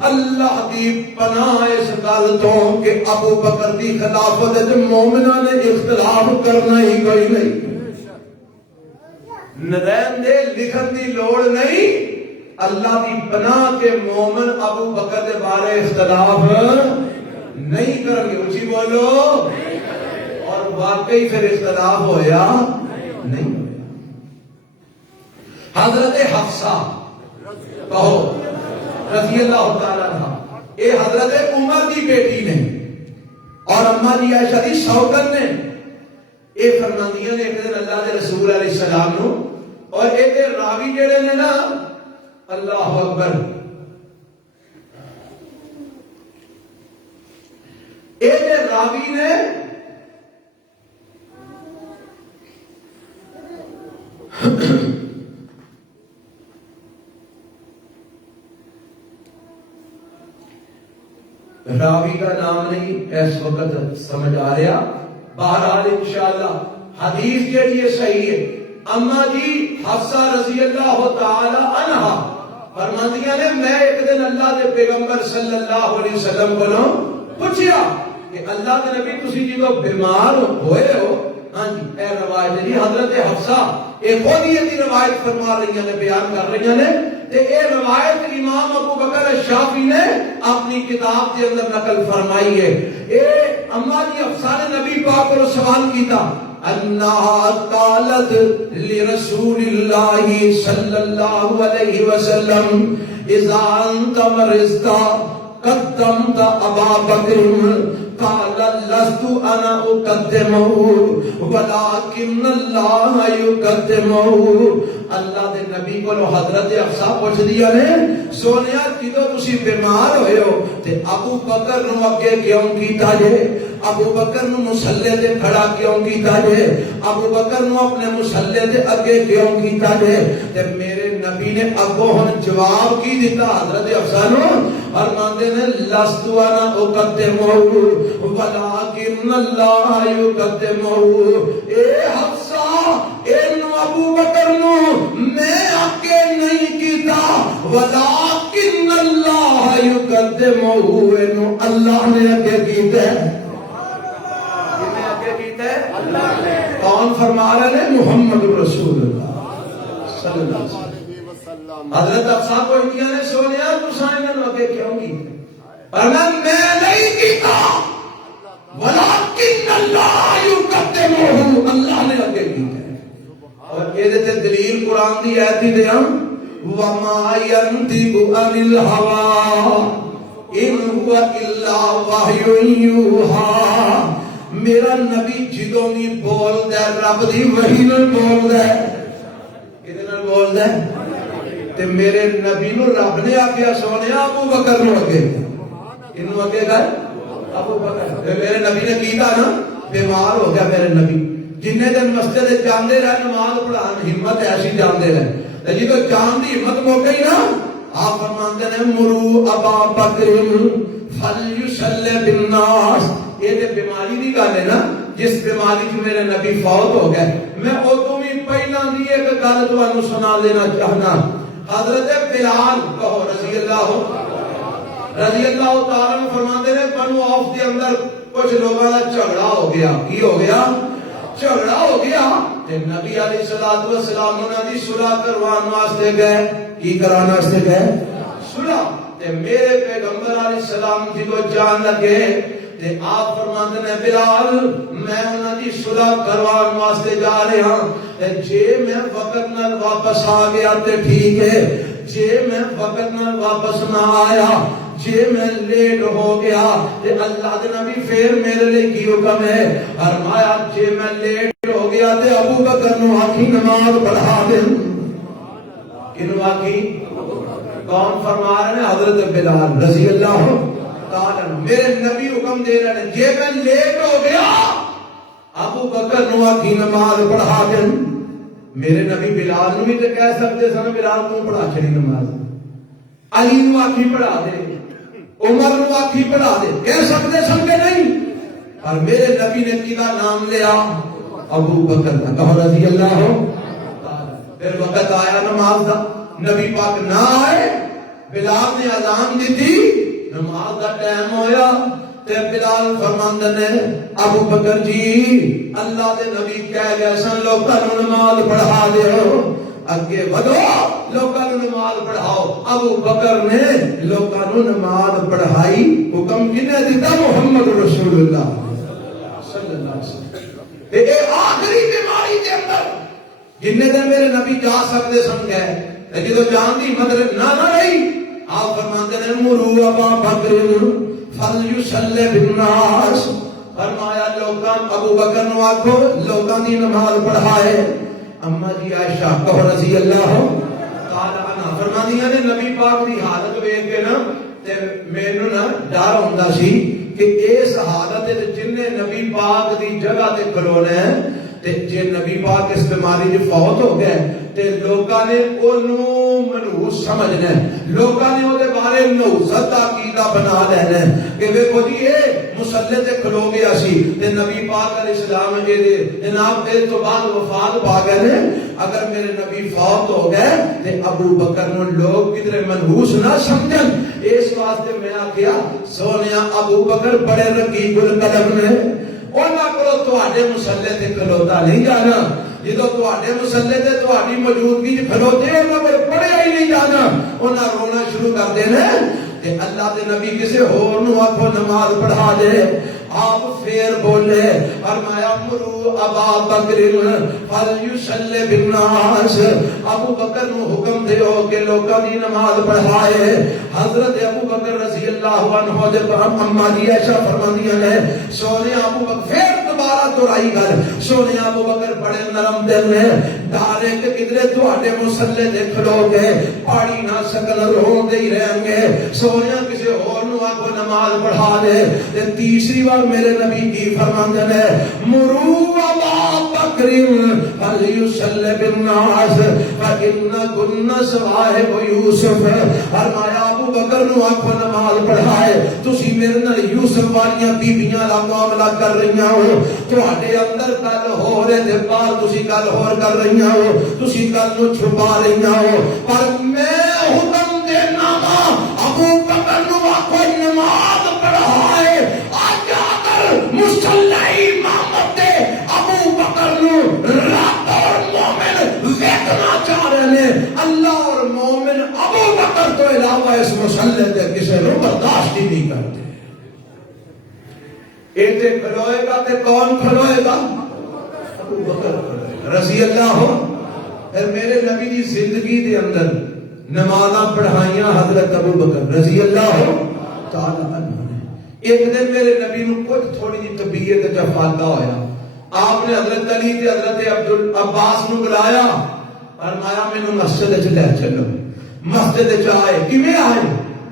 اللہ دی پناہ اس گل تو کہ ابو بکر دی خلافت تے مومناں نے اختلاف کرنا ہی کوئی نہیں، رہن دے، لکھن دی لوڑ نہیں۔ اللہ دی پناہ کے مومن ابو بکر دے بارے اختلاف نہیں کریں گے، اونچی بولو، اور واقعی پھر اختلاف ہویا نہیں ہویا۔ حضرت حفصہ کہو رضی اللہ تعالیٰ عنہ، اے حضرت عمر دی بیٹی نے اور اماں جی عائشہ دی شوکت نے، اے فرماندیاں نے ایک دن اللہ دے رسول علیہ السلام نو، اور ایک راوی جڑے نے نا اللہ اکبر، ایک راوی نے راوی کا نام نہیں اس وقت سمجھ آ رہا، بہرحال انشاءاللہ حدیث کے لیے صحیح ہے۔ اما جی حفصہ رضی اللہ تعالی عنہا فرماندیاں نے میں ایک دن اللہ دے پیغمبر صلی اللہ علیہ وسلم کو پوچھیا کہ اللہ کے نبی تسی جدو بیمار ہوئے ہو، ہاں جی اے روایت جی حضرت حفصہ اے خود ہی دی روایت فرما رہی ہیں، بیان کر رہی ہیں، تے اے روایت امام ابو بکر الشافعی نے اپنی کتاب کے اندر نقل فرمائی ہے۔ اے اما جی حفصہ نے نبی پاک کو سوال کیتا انہا قالت لرسول اللہ صلی اللہ علیہ وسلم اذا انت مرضتا قدمت ابا بکر قال لست انا اقدمه ولكن الله يقدمه۔ اللہ دے نبی کو حضرت حفصہ پوچھ دیا نے سونیا جدو تسی بیمار ہوئے ہو تے ابو بکر نو اگے کیوں کیتا جے، ابو بکر نو مصلی تے کھڑا کیوں کیتا جے، ابو بکر نو اپنے مصلی تے اگے کیوں کیتا جے؟ تے میرے نبی نے اگوں ہن جواب کی دیتا حضرت حفصہ نو، فرماندے نے لست انا اقدمه ولكن الله يقدمه۔ اے حفصہ اینو ابو بکر نو میں آگے نہیں کیتا، ولكن الله يقدمه، اینو اللہ نے آگے کیتا ہے۔ کنے آگے کیتا ہے؟ اللہ نے۔ کون فرما رہے ہیں؟ محمد رسول اللہ صلی اللہ علیہ وسلم۔ حضرت حفصہ کو انڈیا نے سونیا تساں انہاں نوں اگے کیوں کیتا؟ فرمایا میں نہیں کیتا ولیکن اللہ یقدمہ، اللہ نے آگے کیتا ہے۔ اور یہ دیتے دلیل قرآن دی آیت ہی دیا وَمَا يَنْتِقُ عَنِ الْهَوَىٰ إِنْ هُوَ إِلَّا وَحْيٌ يُوحَىٰ۔ میرا نبی جدوں بھی بول دے رب دی وحی نال بول دے، کدے نال بول دے؟ تے میرے نبی نو رب نے آکھیا سونیا ابو بکر نو اگے، انہوں اگے گئے ابو بکر۔ میرے نبی نے کیتا نا، بیمار ہو گیا میرے نبی، جنہیں دن مسجد جاندے رہے نماز پڑھان، ہمت ایسی جاندے رہے، جی تو جان دی ہمت موقع ہی نا، آپ فرماندے نے مرو ابا بکر فلیصلی بالناس۔ یہ تے بیماری دی گل ہے نا، جس بیماری سے میرے نبی فوت ہو گئے، میں ادوں بھی پہلا دی ایک گل تانوں سنا دینا چاہنا۔ حضرت بلال کہو رضی اللہ تعالیٰ فرماتے ہیں بنو عوف کے اندر کچھ لوگوں کا جھگڑا ہو گیا۔ کی ہو گیا؟ جھگڑا ہو گیا تے نبی علیہ الصلوۃ والسلام انہاں دی صلح کروان واسطے گئے۔ کی کرانے واسطے گئے؟ صلح۔ تے میرے پیغمبر علیہ السلام جدو جان لگے تے آپ فرماتے ہیں بلال میں انہاں دی صلح کروان واسطے جا رہا ہوں، تے جے میں وقت نال واپس آ گیا تے ٹھیک ہے، جے میں وقت نال واپس نہ آیا، جے میں لیٹ ہو گیا تے اللہ دے نبی پھر میرے لیے کی حکم ہے؟ فرمایا جے میں لیٹ ہو گیا تے ابو بکر نو آکھی نماز پڑھا دے. کنو آکھی؟ کون فرما رہے ہیں؟ حضرت بلال رضی اللہ تعالیٰ. میرے نبی حکم دے رہے ہیں جے میں لیٹ ہو گیا ابو بکر نو آکھی نماز پڑھا دے. میرے نبی بلال نو بھی تو کہہ سکتے سن بلال تو پڑھا چھڑی نماز. علی نو آکھی پڑھا دے, عمر نو آکھی پڑھا دے, کہہ سکتے سن کہ نہیں؟ اور میرے نبی نے کدا نام لیا؟ ابو بکر کا. کہو رضی اللہ ہو. پھر وقت آیا نماز دا, نبی پاک نہ آئے, بلال نے اذان دی تھی, نماز دا ٹائم ہویا تے بلال فرماندے نے ابو بکر جی اللہ دے نبی کہہ گئے سن لوکاں نوں نماز پڑھا دیو, اگے ودو لوکاں نوں نماز پڑھاؤ. ابو بکر نے لوکاں نوں نماز پڑھائی. حکم کنے دیتا؟ محمد رسول اللہ صلی اللہ علیہ وسلم. تے اے آخری بیماری دے اندر جننے دن میرے نبی جا سکتے سن گئے تے جدوں جان دی مطلب نہ رہی, آپ فرماندے نے مرو ابا بکر فلیصلی بالناس. فرمایا لوکاں ابو بکر نو آکھو لوکاں دی نماز پڑھائے. اما جی عائشہ کہو رضی اللہ تعالی عنہا فرماندیاں نے نبی پاک دی حالت ویکھ کے نا تے مینوں نا ڈر ہوندا سی کہ اس حالت وچ جن نے نبی پاک دی جگہ تے کھلونا ہے تے جے نبی پاک اس بیماری وچ فوت ہو گئے تے لوکاں نے اونوں منحوس سمجھنا ہے, لوکاں نے اودے بارے نوزت دا عقیدہ بنا لینا ہے کہ ویکھو جی اے مصلی تے کھلو گیا سی تے نبی پاک علیہ السلام دے جناب اس تو بعد وفات پا گئے نے. اگر میرے نبی فوت ہو گئے تے ابو بکر نو لوگ کدھر منحوس نہ سمجھن. اس واسطے میں آکھیا سونیا ابو بکر بڑے رقیق القلب نے, انہاں کولوں تواڈے مصلی تے کھلوتا نہیں جانا. جدو تواڈے مصلی تے تواڈی موجودگی وچ کھلوتے انہاں کول پڑھیا ہی نہیں جانا, انہاں رونا شروع کر دینا تے اللہ دے نبی کسے ہور نو آکھو نماز پڑھا دے. آپ پھر بولے فرمایا مرو ابا بکر فلیصلی بالناس. ابو بکر نو حکم دیو کہ لوکاں دی نماز پڑھائے. حضرت ابو بکر رضی اللہ عنہ دے اما جی عائشہ فرماندیاں نے سونے ابو بکر پھر دوبارہ دہرائی گل, سونے ابو بکر بڑے نرم دل نے, ڈارے کہ کدھر تواڈے مصلی تے کھلو گے پڑھی نہ سکن روندے ہی رہیں گے. سونے کسے ہور نو آکھو نماز پڑھا دے. تے تیسری بار میرے نبی کی فرماندے نے مرو ابا بکر فلیصلی بالناس فإن كن صواحب یوسف. فرمایا ابو بکر نو آکھو نماز پڑھائے, تسی میرے نال یوسف والیاں بیبییاں دا معاملہ کر رہیاں ہو, تواڈے اندر گل ہو رہے تے باہر تسی گل ہور کر رہیاں ہو, تسی گل نو چھپا رہیاں ہو. پر میں حکم دینا وا ابو بکر نو آکھو نماز پڑھائے. مصلی امامت دے ابو بکر نو رب اور مومن ویکھنا چاہ رہے ہیں. اللہ اور مومن ابو بکر تو علاوہ اس مصلی تے کسے نو برداشت ہی نہیں کرتے. ایتے کھلوئے گا تے کون کھلوئے گا؟ ابو بکر رضی اللہ ہو. پھر میرے نبی دی زندگی دے اندر نمازاں پڑھائیاں حضرت ابو بکر رضی اللہ تعالی عنہ. ایک دن میرے نبی نو کچھ تھوڑی جی طبیعت جفاتا ہویا, آپ نے حضرت علی تے حضرت عباس نو بلایا, فرمایا مینوں مسجد وچ لے چلو. مسجد وچ آئے, کیویں آئے؟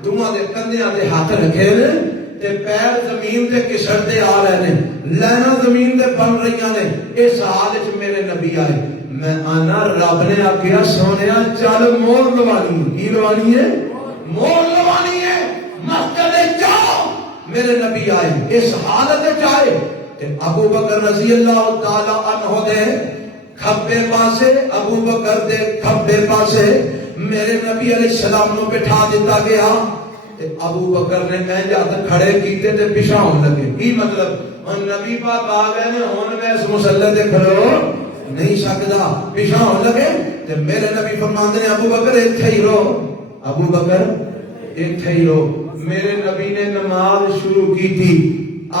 دوواں دے کندھیاں تے ہاتھ رکھے نے تے پیر زمین تے کسڑتے آ رہے نے, لینا زمین تے بن رہیاں نے. اس حال وچ میرے نبی آئے. میں آنا رب نے آکھیا سونیا چل مور لوانی. کی لوانی ہے؟ مور لوانی ہے. مسجد وچ جاؤ. میرے نبی آئے, اس حالت وچ آئے تے ابو بکر رضی اللہ تعالی عنہ دے کھبے پاسے, ابو بکر دے کھبے پاسے میرے نبی علیہ السلام نو بٹھا دیتا گیا. تے ابو بکر نے کہیں ہاتھ کھڑے کیتے تے پیچھے ہون لگے. کی مطلب؟ ہن نبی پاک آ گئے نے, ہن میں اس مصلی تے کھڑو نہیں سکدا, پیچھے ہون لگے. تے میرے نبی فرماندے نے ابو بکر ایتھے ہی رہو, ابو بکر ایتھے ہی رہو. میرے نبی نے نماز شروع کی تھی,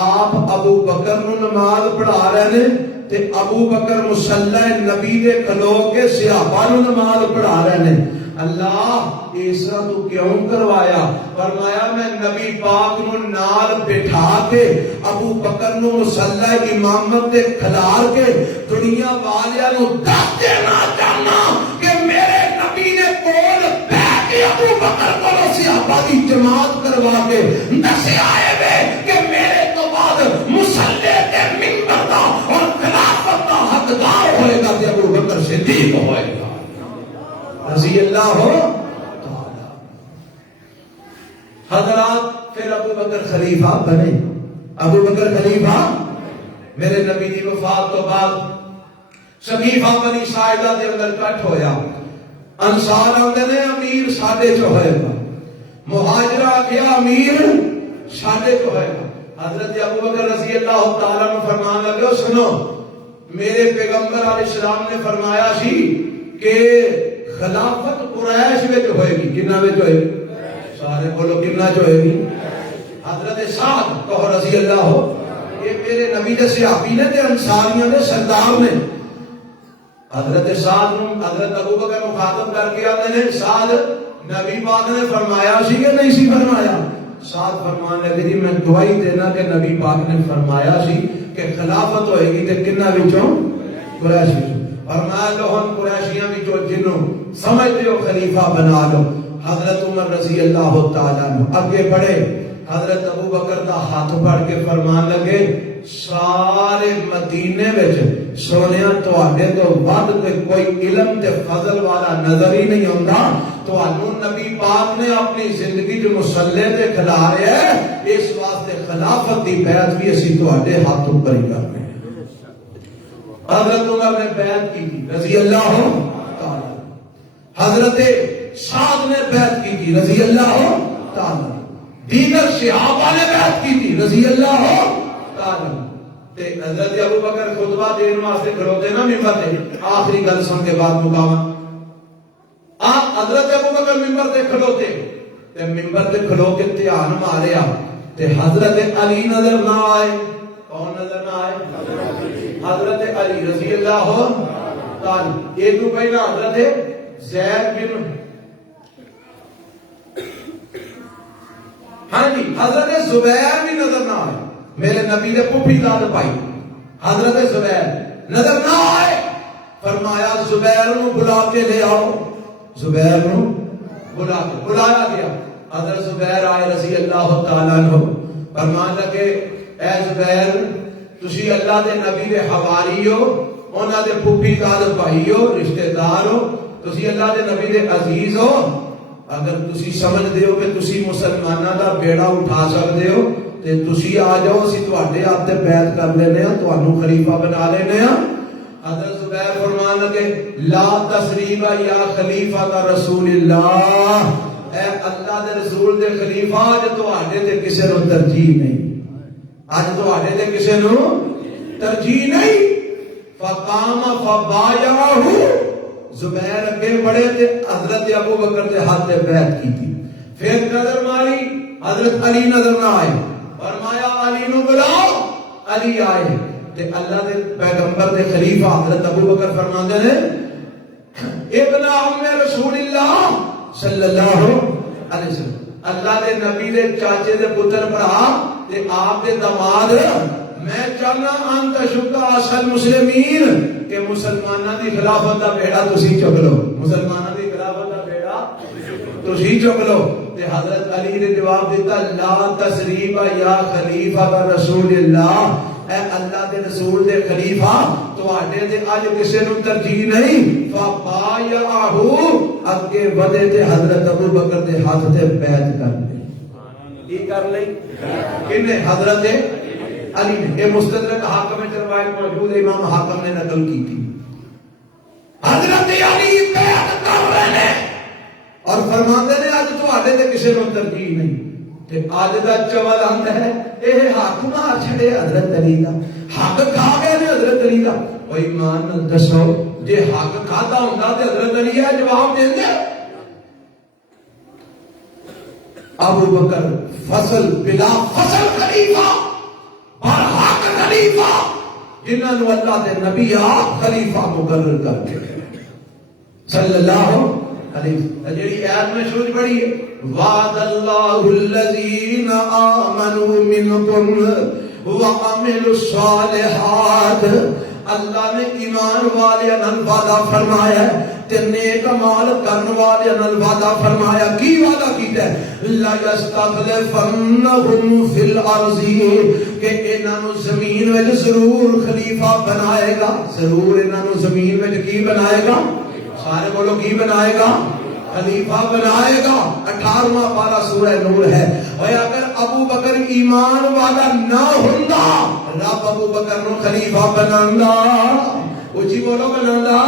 آپ ابو بکر نو نماز پڑھا رہے نے تے ابو بکر مصلی نبی دے کھلو کے صحابہ نو نماز پڑھا رہے نے. اللہ اس طرح تو کیوں کروایا؟ فرمایا میں نبی پاک نو نال بٹھا کے ابو بکر نو مصلی امامت تے کھلار کے دنیا والیاں نو دس دینا چاہنا کہ میرے نبی نے کول بیٹھ کے ابو بکر کو صحابہ کی جماعت کروا کے دسے آئے وے کہ میرے تو بعد مصلی تے منبر دا اور خلافت دا حقدار ہوئے گا تے ابو بکر صدیق ہوئے گا رضی اللہ ہو تعالی۔ حضرات پھر ابو بکر خلیفہ بنے، ابو بکر خلیفہ میرے نبی دی وفات تو بعد شکیفہ بنی ساعدہ دے اندر کٹ ہویا، انصار آندے نے امیر ساڈے چ ہوئے گا، مہاجرہ آکھیا امیر ساڈے چ ہوئے گا۔ حضرت ابو بکر رضی اللہ تعالیٰ عنہ فرمان لگے سنو میرے پیغمبر علیہ السلام نے فرمایا سی کہ خلافت قریش وچ ہوئے گی، کنہ وچ ہوئے گی؟ سارے بولو کنہ وچ ہوئے گی؟ حضرت سعد کہو رضی اللہ ہو، یہ میرے نبی دے صحابی نے تے انصاریاں دے سردار نے۔ حضرت سعد نو حضرت ابو بکر مخاطب کر کے آتے ہیں سعد نبی پاک نے فرمایا سی کہ نہیں سی فرمایا؟ سعد فرمان لگے جی میں گواہی دینا کہ نبی پاک نے فرمایا سی کہ خلافت ہوئے گی تے کنہ وچوں؟ قریش وچوں۔ فرمایا لو ہم قریشیاں وچوں جنوں سمجھتے ہو خلیفہ بنا لو۔ حضرت عمر رضی اللہ تعالیٰ عنہ اگے بڑھے، حضرت ابو بکر دا ہاتھ پڑھ کے فرمان لگے سارے مدینے وچ سونیا تواڈے تو ود کوئی علم تے فضل والا نظر ہی نہیں ہوندا، تانوں نبی پاک نے اپنی زندگی جو مصلی تے کھلاریا ہے اس واسطے خلافت دی بیعت بھی اسی تواڈے ہاتھ اوپر ہی کرنے۔ حضرت عمر نے بیعت کی تھی رضی اللہ تعالی، حضرت سعد نے بیعت کی تھی رضی اللہ تعالی، دیگر صحابہ نے بیعت کی تھی رضی اللہ تعالی۔ تے حضرت ابو بکر خطبہ دین واسطے کھڑوتے نا ممبر تے، آخری گل سن کے بعد مکاواں، حضرت ابو بکر ممبر تے کھڑوتے تے ممبر تے کھڑو کے دھیان ماریا تے حضرت علی نظر نہ آئے۔ کون نظر نہ آئے؟ حضرت علی رضی اللہ تعالی۔ ایک تو پہلا حضرت زید بن ہاں جی حضرت زبیر بھی نظر نہ آئے، میرے نبی نے پھوپھی داد پائی، حضرت زبیر نظر نہ آئے، فرمایا زبیر نو بلا کے لے آؤ، زبیر نو بلایا گیا، حضرت زبیر آئے رضی اللہ تعالیٰ عنہ، فرمان لگے اے زبیر تسی اللہ دے نبی دے حواری ہو، انہاں دے پھوپھی داد بھائی ہو، رشتہ دار ہو، تسی اللہ دے نبی دے عزیز ہو، اگر تسی سمجھ دے ہو کہ تسی مسلمانہ دا بیڑا اٹھا سکتے ہو تے تسی آ جاؤ اسی تواڈے ہاتھ تے بیعت کر لینے ہاں، تانوں خلیفہ بنا لینے ہاں۔ حضرت زبیر فرمان لگے لا تسریب یا خلیفہ رسول اللہ، اے اللہ دے رسول دے خلیفہ اج تواڈے تے کسے نو ترجیح نہیں، اج تواڈے تے کسے نو ترجیح نہیں۔ فقام فبایعہ، زبیر اگے بڑھے تے حضرت ابو بکر دے ہاتھ تے بیعت کی تھی، پھر نظر ماری حضرت علی نظر نہ آئے، فرمایا علی نو بلاؤ، علی آئے تے اللہ دے پیغمبر دے خلیفہ حضرت ابو بکر فرماندے نے ابن ام رسول اللہ صلی اللہ علیہ وسلم، اللہ دے نبی دے چاچے دے پتر بھرا تے آپ دے داماد، میں چاہنا انت شکا اصل مسلمین کہ مسلمانہ دی خلافت دا بیڑا تسی چک لو، مسلمانہ دی خلافت دا بیڑا تسی چک لو۔ تے حضرت علی نے جواب دیتا لا تسریب یا خلیفہ رسول اللہ، اے اللہ دے رسول دے خلیفہ تواڈے تے اج کسے نو ترجیح نہیں۔ فبایعہ، اگے ودے تے حضرت ابو بکر دے ہاتھ تے بیعت کر لئی، کی کر لئی؟ کنے؟ حضرت علی نے۔ یہ مستدرک حاکم میں روایت موجود ہے، امام حاکم نے نقل کی تھی۔ حضرت علی بیعت کر رہے ہیں اور فرماندے نے اج تواڈے تے کسے نو ترجیح نہیں، تے اج دا چول آندا ہے اے حق مار چھڑے حضرت علی دا، حق کھا گئے نے حضرت علی دا۔ او ایمان دسو جے حق کھادا ہوندا تے حضرت علی اے جواب دیندے؟ ابو بکر فصل بلا فصل خلیفہ اور حق خلیفہ، جنہاں نو اللہ دے نبی آپ خلیفہ مقرر کر کے صلی اللہ جڑی آیت میں شروع پڑھی ہے وعد اللہ الذین آمنوا منکم وعملوا الصالحات، اللہ نے ایمان والے نال وعدہ فرمایا ہے تے نیک اعمال کرن والے نال وعدہ فرمایا. کی وعدہ کیتا ہے؟ لا یستخلفنہم فی الارض، کہ انہاں نو زمین وچ ضرور خلیفہ بنائے گا. ضرور انہاں نو زمین وچ کی بنائے گا؟ سارے بولو کی بنائے گا؟ خلیفہ بنائے گا. 18واں پارہ سورہ نور ہے. اور اگر ابو بکر ایمان والا نہ ہوندا رب ابو بکر نو خلیفہ بناندا. اچھی بولو بناندا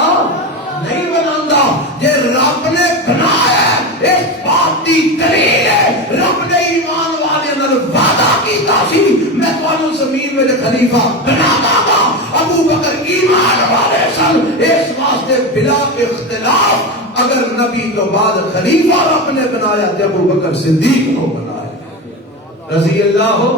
نہیں بناندا. جے رب نے بنایا اس بات دی دلیل ہے رب نے ایمان والے نال وعدہ کیتا سی میں تانوں زمین وچ خلیفہ بناواں گا. ابو بکر ایمان والے سن اس واسطے بلا اختلاف اگر نبی تو بعد خلیفہ رب نے بنایا تو ابو بکر صدیق کو بنایا رضی اللہ ہو.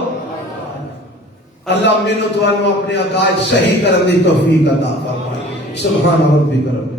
اللہ میں نے تو اپنے عقائد صحیح کرنے کی توفیق عطا فرمائے. سبحان ربک رب